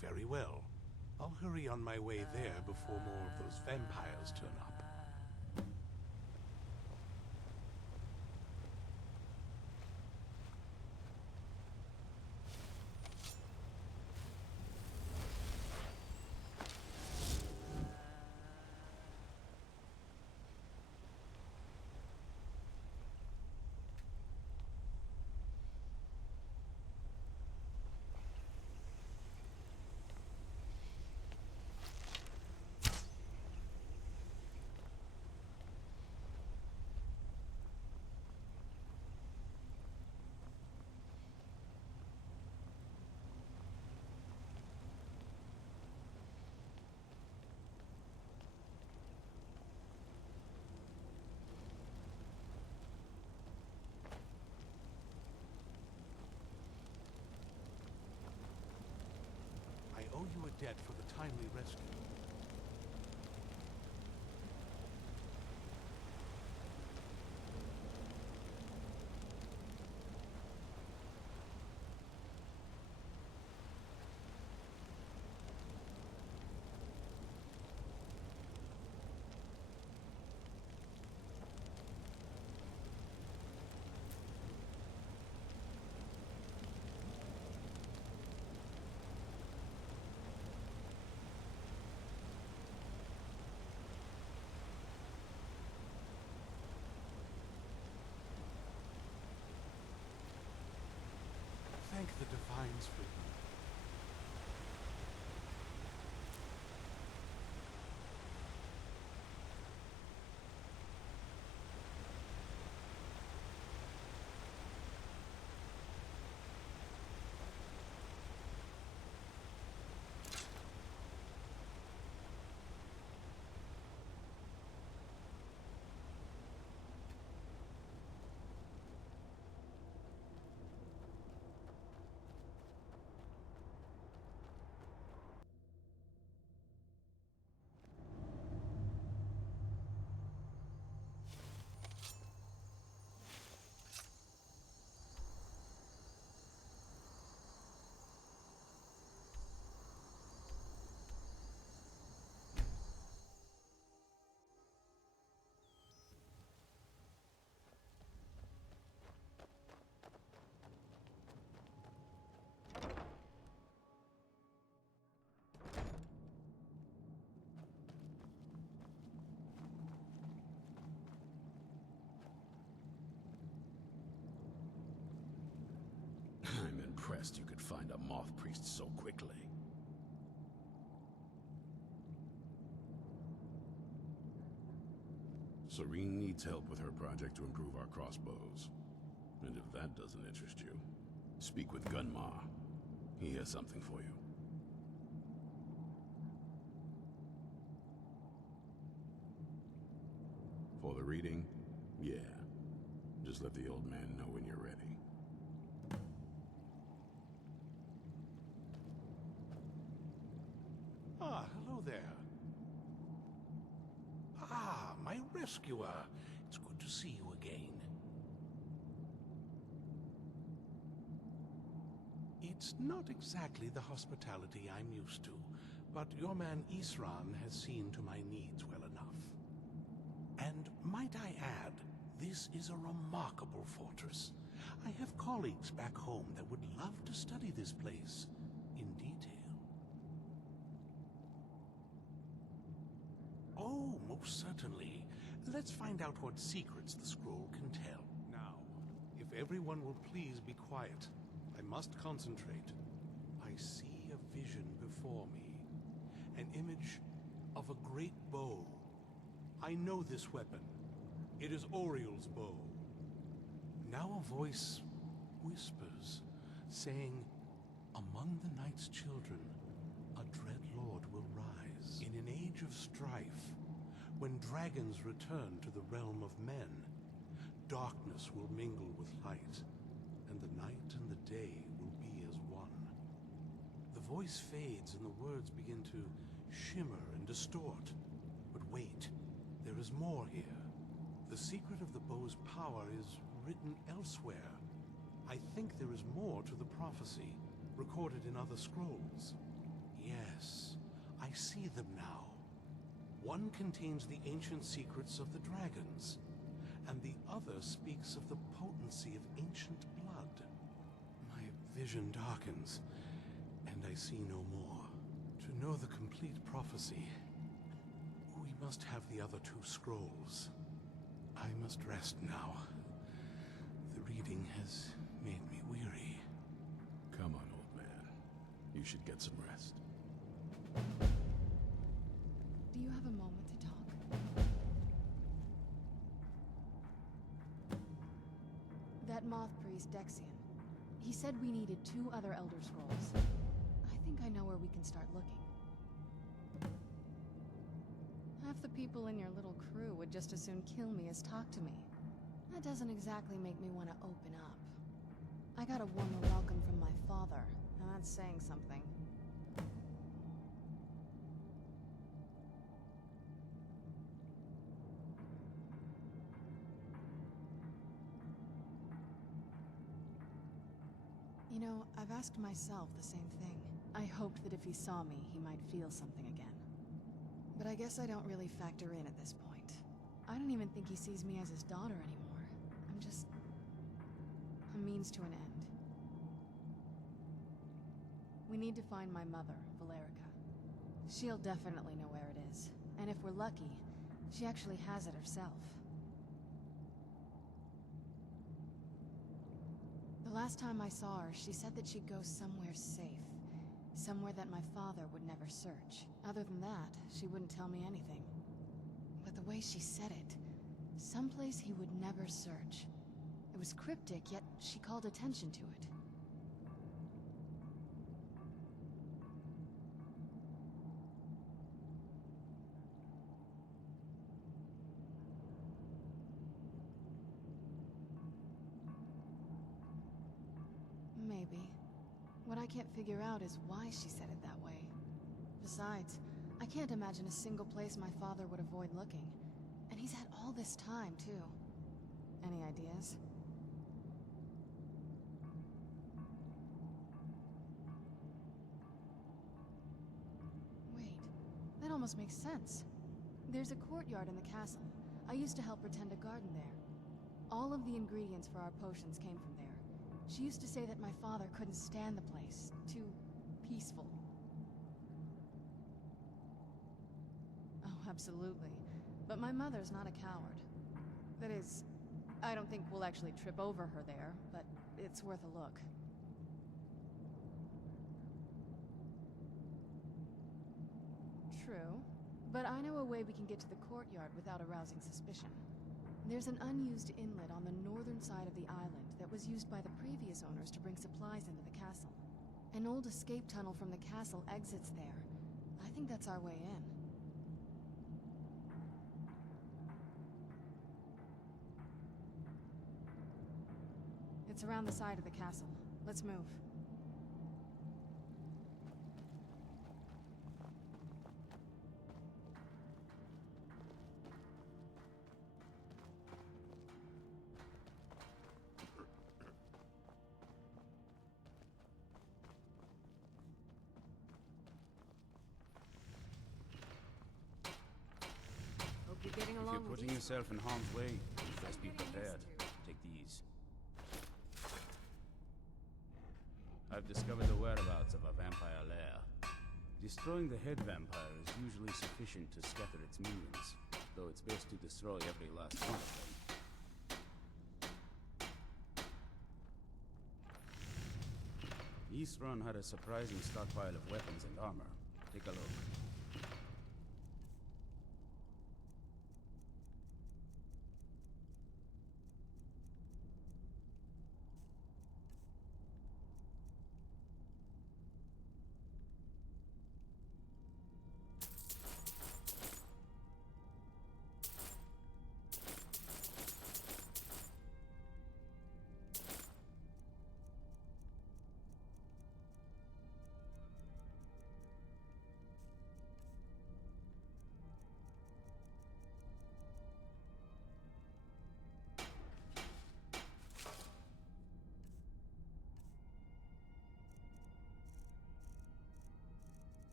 Very well. I'll hurry on my way there before more of those vampires turn up. I owe you a debt for the timely rescue. Thank the Divines for you. I'm impressed you could find a moth priest so quickly. Serene needs help with her project to improve our crossbows. And if that doesn't interest you, speak with Gunmar. He has something for you. For the reading? Yeah. Just let the old man know when you're ready. Ah, hello there. Ah, my rescuer. It's good to see you again. In It's not exactly the hospitality I'm used to, but your man Isran has seen to my needs well enough. And might I add, this is a remarkable fortress. I have colleagues back home that would love to study this place in detail. Oh, most certainly. Let's find out what secrets the scroll can tell. Now, if everyone will please be quiet, I must concentrate. I see a vision before me. An image of a great bow. I know this weapon. It is Oriel's bow. Now a voice whispers, saying, among the night's children, a dread lord will rise. In an age of strife, when dragons return to the realm of men, darkness will mingle with light, and the night and the day will be as one. The voice fades and the words begin to shimmer and distort. But wait, there is more here. The secret of the bow's power is written elsewhere. I think there is more to the prophecy, recorded in other scrolls. Yes, I see them now. One contains the ancient secrets of the dragons, and the other speaks of the potency of ancient blood. My vision darkens, and I see no more. To know the complete prophecy, we must have the other two scrolls. I must rest now. The reading has made me weary. Come on, old man. You should get some rest. Do you have a moment to talk? That moth priest, Dexian. He said we needed 2 other Elder Scrolls. I think I know where we can start looking. Half the people in your little crew would just as soon kill me as talk to me. That doesn't exactly make me want to open up. I got a warmer welcome from my father, and that's saying something. You know, I've asked myself the same thing. I hoped that if he saw me, he might feel something again. But I guess I don't really factor in at this point. I don't even think he sees me as his daughter anymore. I'm just a means to an end. We need to find my mother, Valerica. She'll definitely know where it is. And if we're lucky, she actually has it herself. The last time I saw her, she said that she'd go somewhere safe. Somewhere that my father would never search. Other than that, she wouldn't tell me anything. But the way she said it, someplace he would never search. It was cryptic, yet she called attention to it. Maybe. What I can't figure out is why she said it that way. Besides, I can't imagine a single place my father would avoid looking. And he's had all this time, too. Any ideas? Wait, that almost makes sense. There's a courtyard in the castle. I used to help her tend a garden there. All of the ingredients for our potions came from there. She used to say that my father couldn't stand the place. Too peaceful. Oh, absolutely. But my mother's not a coward. That is, I don't think we'll actually trip over her there, but it's worth a look. True. But I know a way we can get to the courtyard without arousing suspicion. There's an unused inlet on the northern side of the island that was used by the previous owners to bring supplies into the castle. An old escape tunnel from the castle exits there. I think that's our way in. It's around the side of the castle. Let's move. you're along with putting you. yourself in harm's way, just be Getting used prepared. to. Take these. I've discovered the whereabouts of a vampire lair. Destroying the head vampire is usually sufficient to scatter its minions, though it's best to destroy every last one of them. East Run had a surprising stockpile of weapons and armor. Take a look.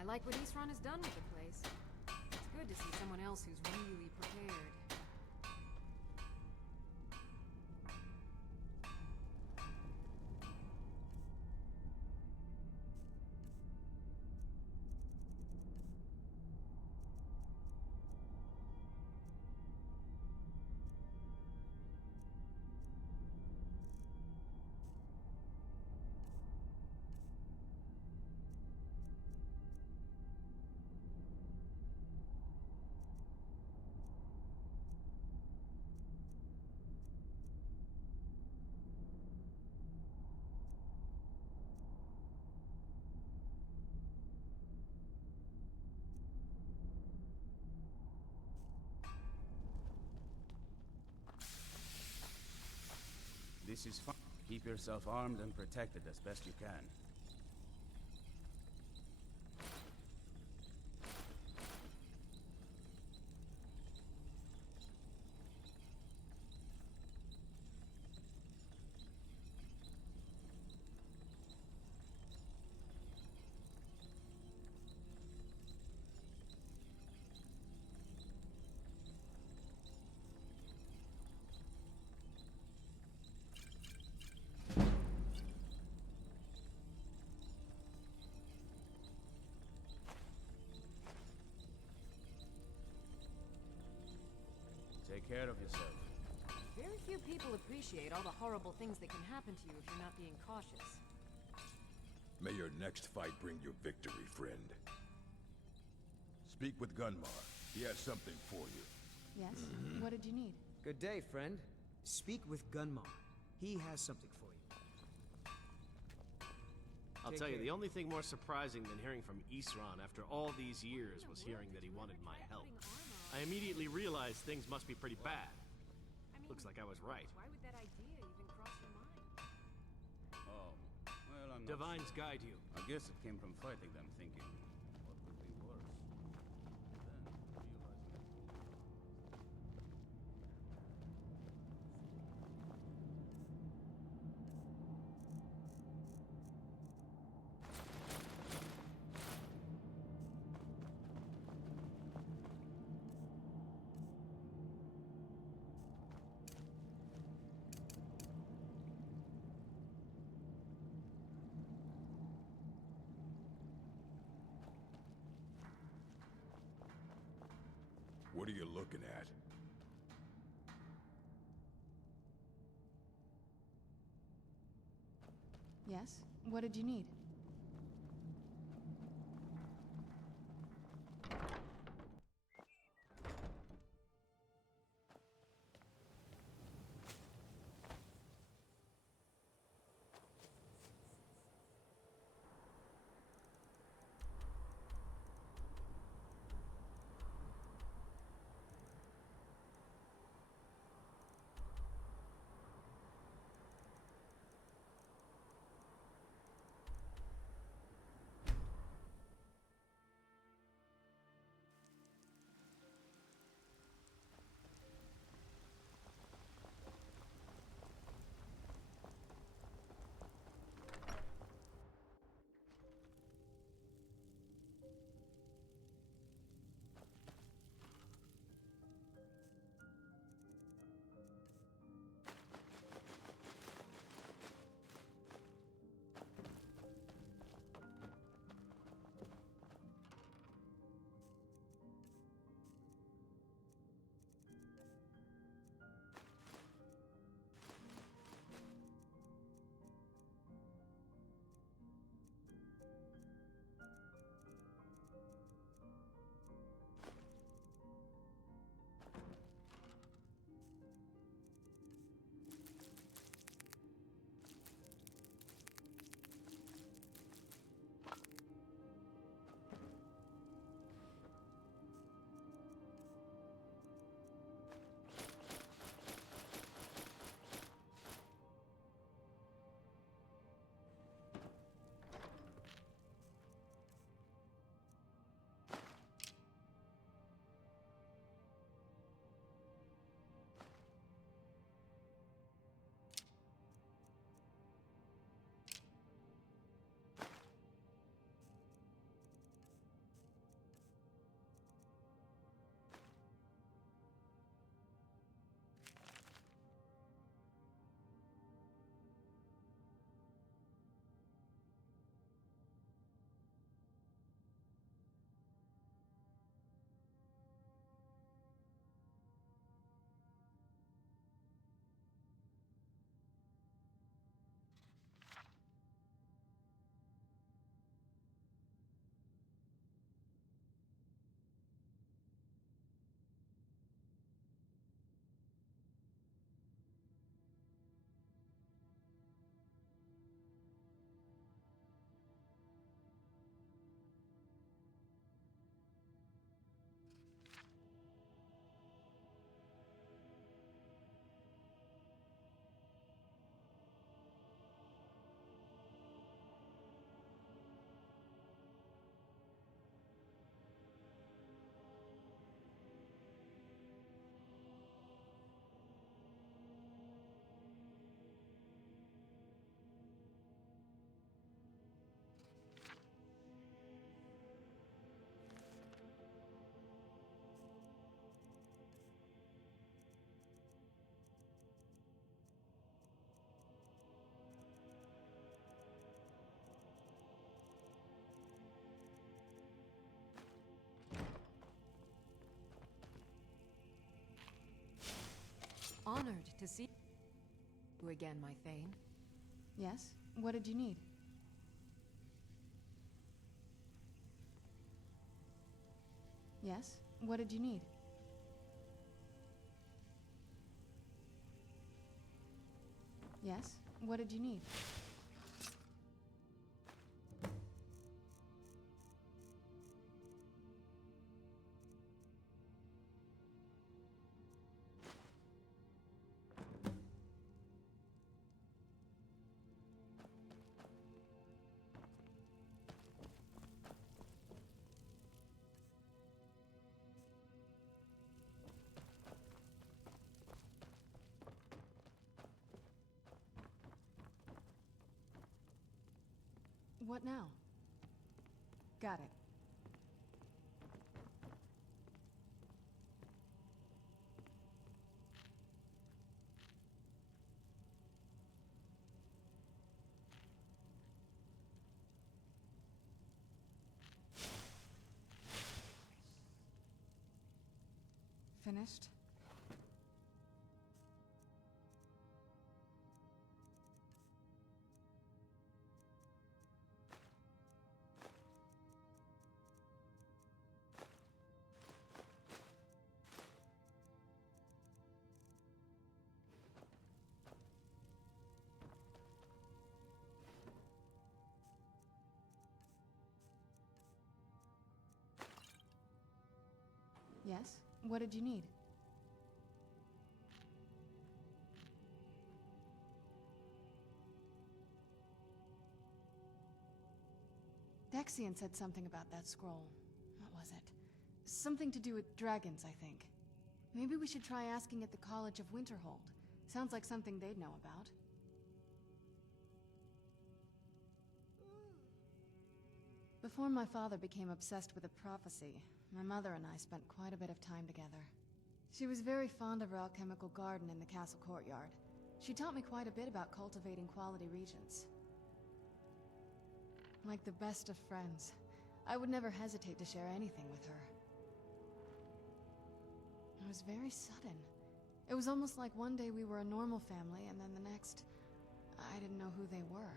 I like what East Run has done with the place. It's good to see someone else who's really prepared. This is fun. Keep yourself armed and protected as best you can. Take care of yourself. Very few people appreciate all the horrible things that can happen to you if you're not being cautious. May your next fight bring you victory, friend. Speak with Gunmar. He has something for you. Yes? What did you need? Good day, friend. Speak with Gunmar. He has something for you. I'll Take tell you, care. the only thing more surprising than hearing from Isran after all these years was hearing that he wanted my help. I immediately realized things must be pretty bad. Looks like I was right. Why would that idea even cross your mind? Oh, well, I'm not Divines sure. guide you. I guess it came from fighting them, thinking, what could be worse? Then, realizing What are you looking at? Yes? What did you need? Honored to see you again, my Thane. Yes? What did you need? Yes? What did you need? Yes? What did you need? What now? Got it. Finished? Yes? What did you need? Dexian said something about that scroll. What was it? Something to do with dragons, I think. Maybe we should try asking at the College of Winterhold. Sounds like something they'd know about. Before my father became obsessed with a prophecy, my mother and I spent quite a bit of time together. She was very fond of our alchemical garden in the castle courtyard. She taught me quite a bit about cultivating quality regions. Like the best of friends, I would never hesitate to share anything with her. It was very sudden. It was almost like one day we were a normal family, and then the next, I didn't know who they were.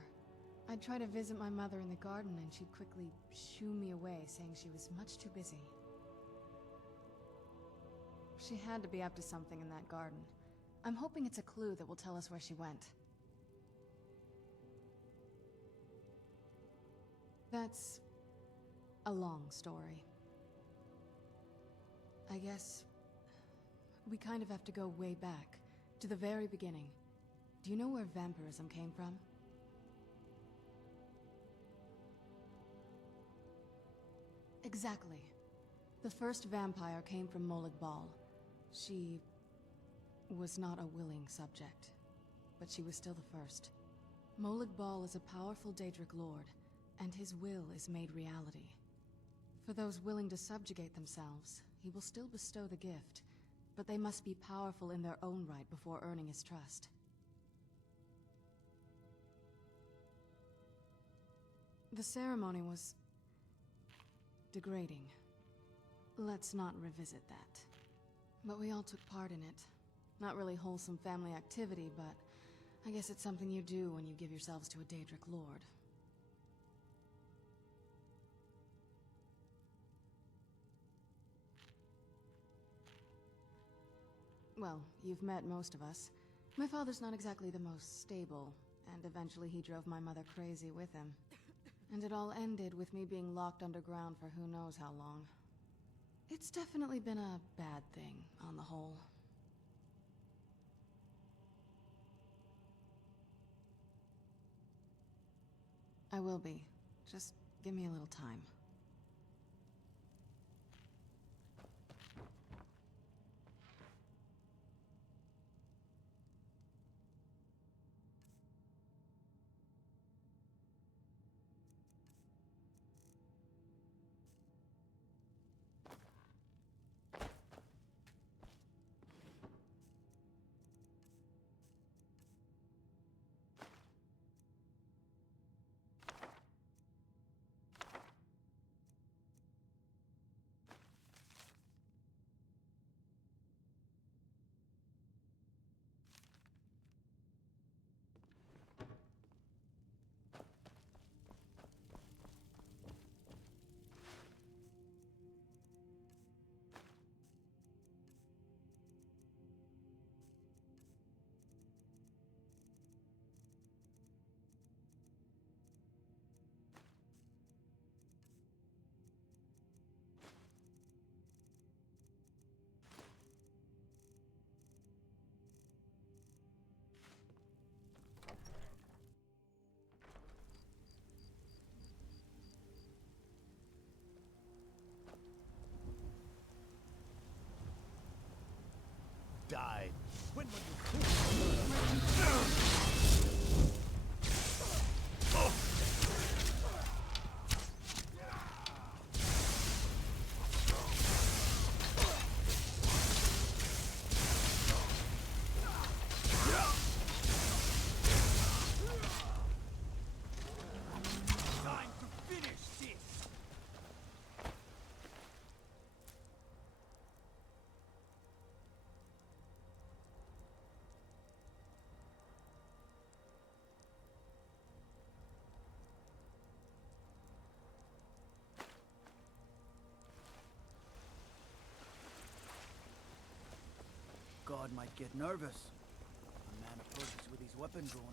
I'd try to visit my mother in the garden, and she'd quickly shoo me away, saying she was much too busy. She had to be up to something in that garden. I'm hoping it's a clue that will tell us where she went. That's a long story. I guess we kind of have to go way back, to the very beginning. Do you know where vampirism came from? Exactly. The first vampire came from Molag Bal. She was not a willing subject, but she was still the first. Molag Bal is a powerful Daedric lord, and his will is made reality. For those willing to subjugate themselves, he will still bestow the gift, but they must be powerful in their own right before earning his trust. The ceremony was degrading. Let's not revisit that. But we all took part in it. Not really wholesome family activity, but I guess it's something you do when you give yourselves to a Daedric lord. Well, you've met most of us. My father's not exactly the most stable, and eventually he drove my mother crazy with him. And it all ended with me being locked underground for who knows how long. It's definitely been a bad thing, on the whole. I will be. Just give me a little time. Time to finish this! God might get nervous. A man approaches with his weapon drawn.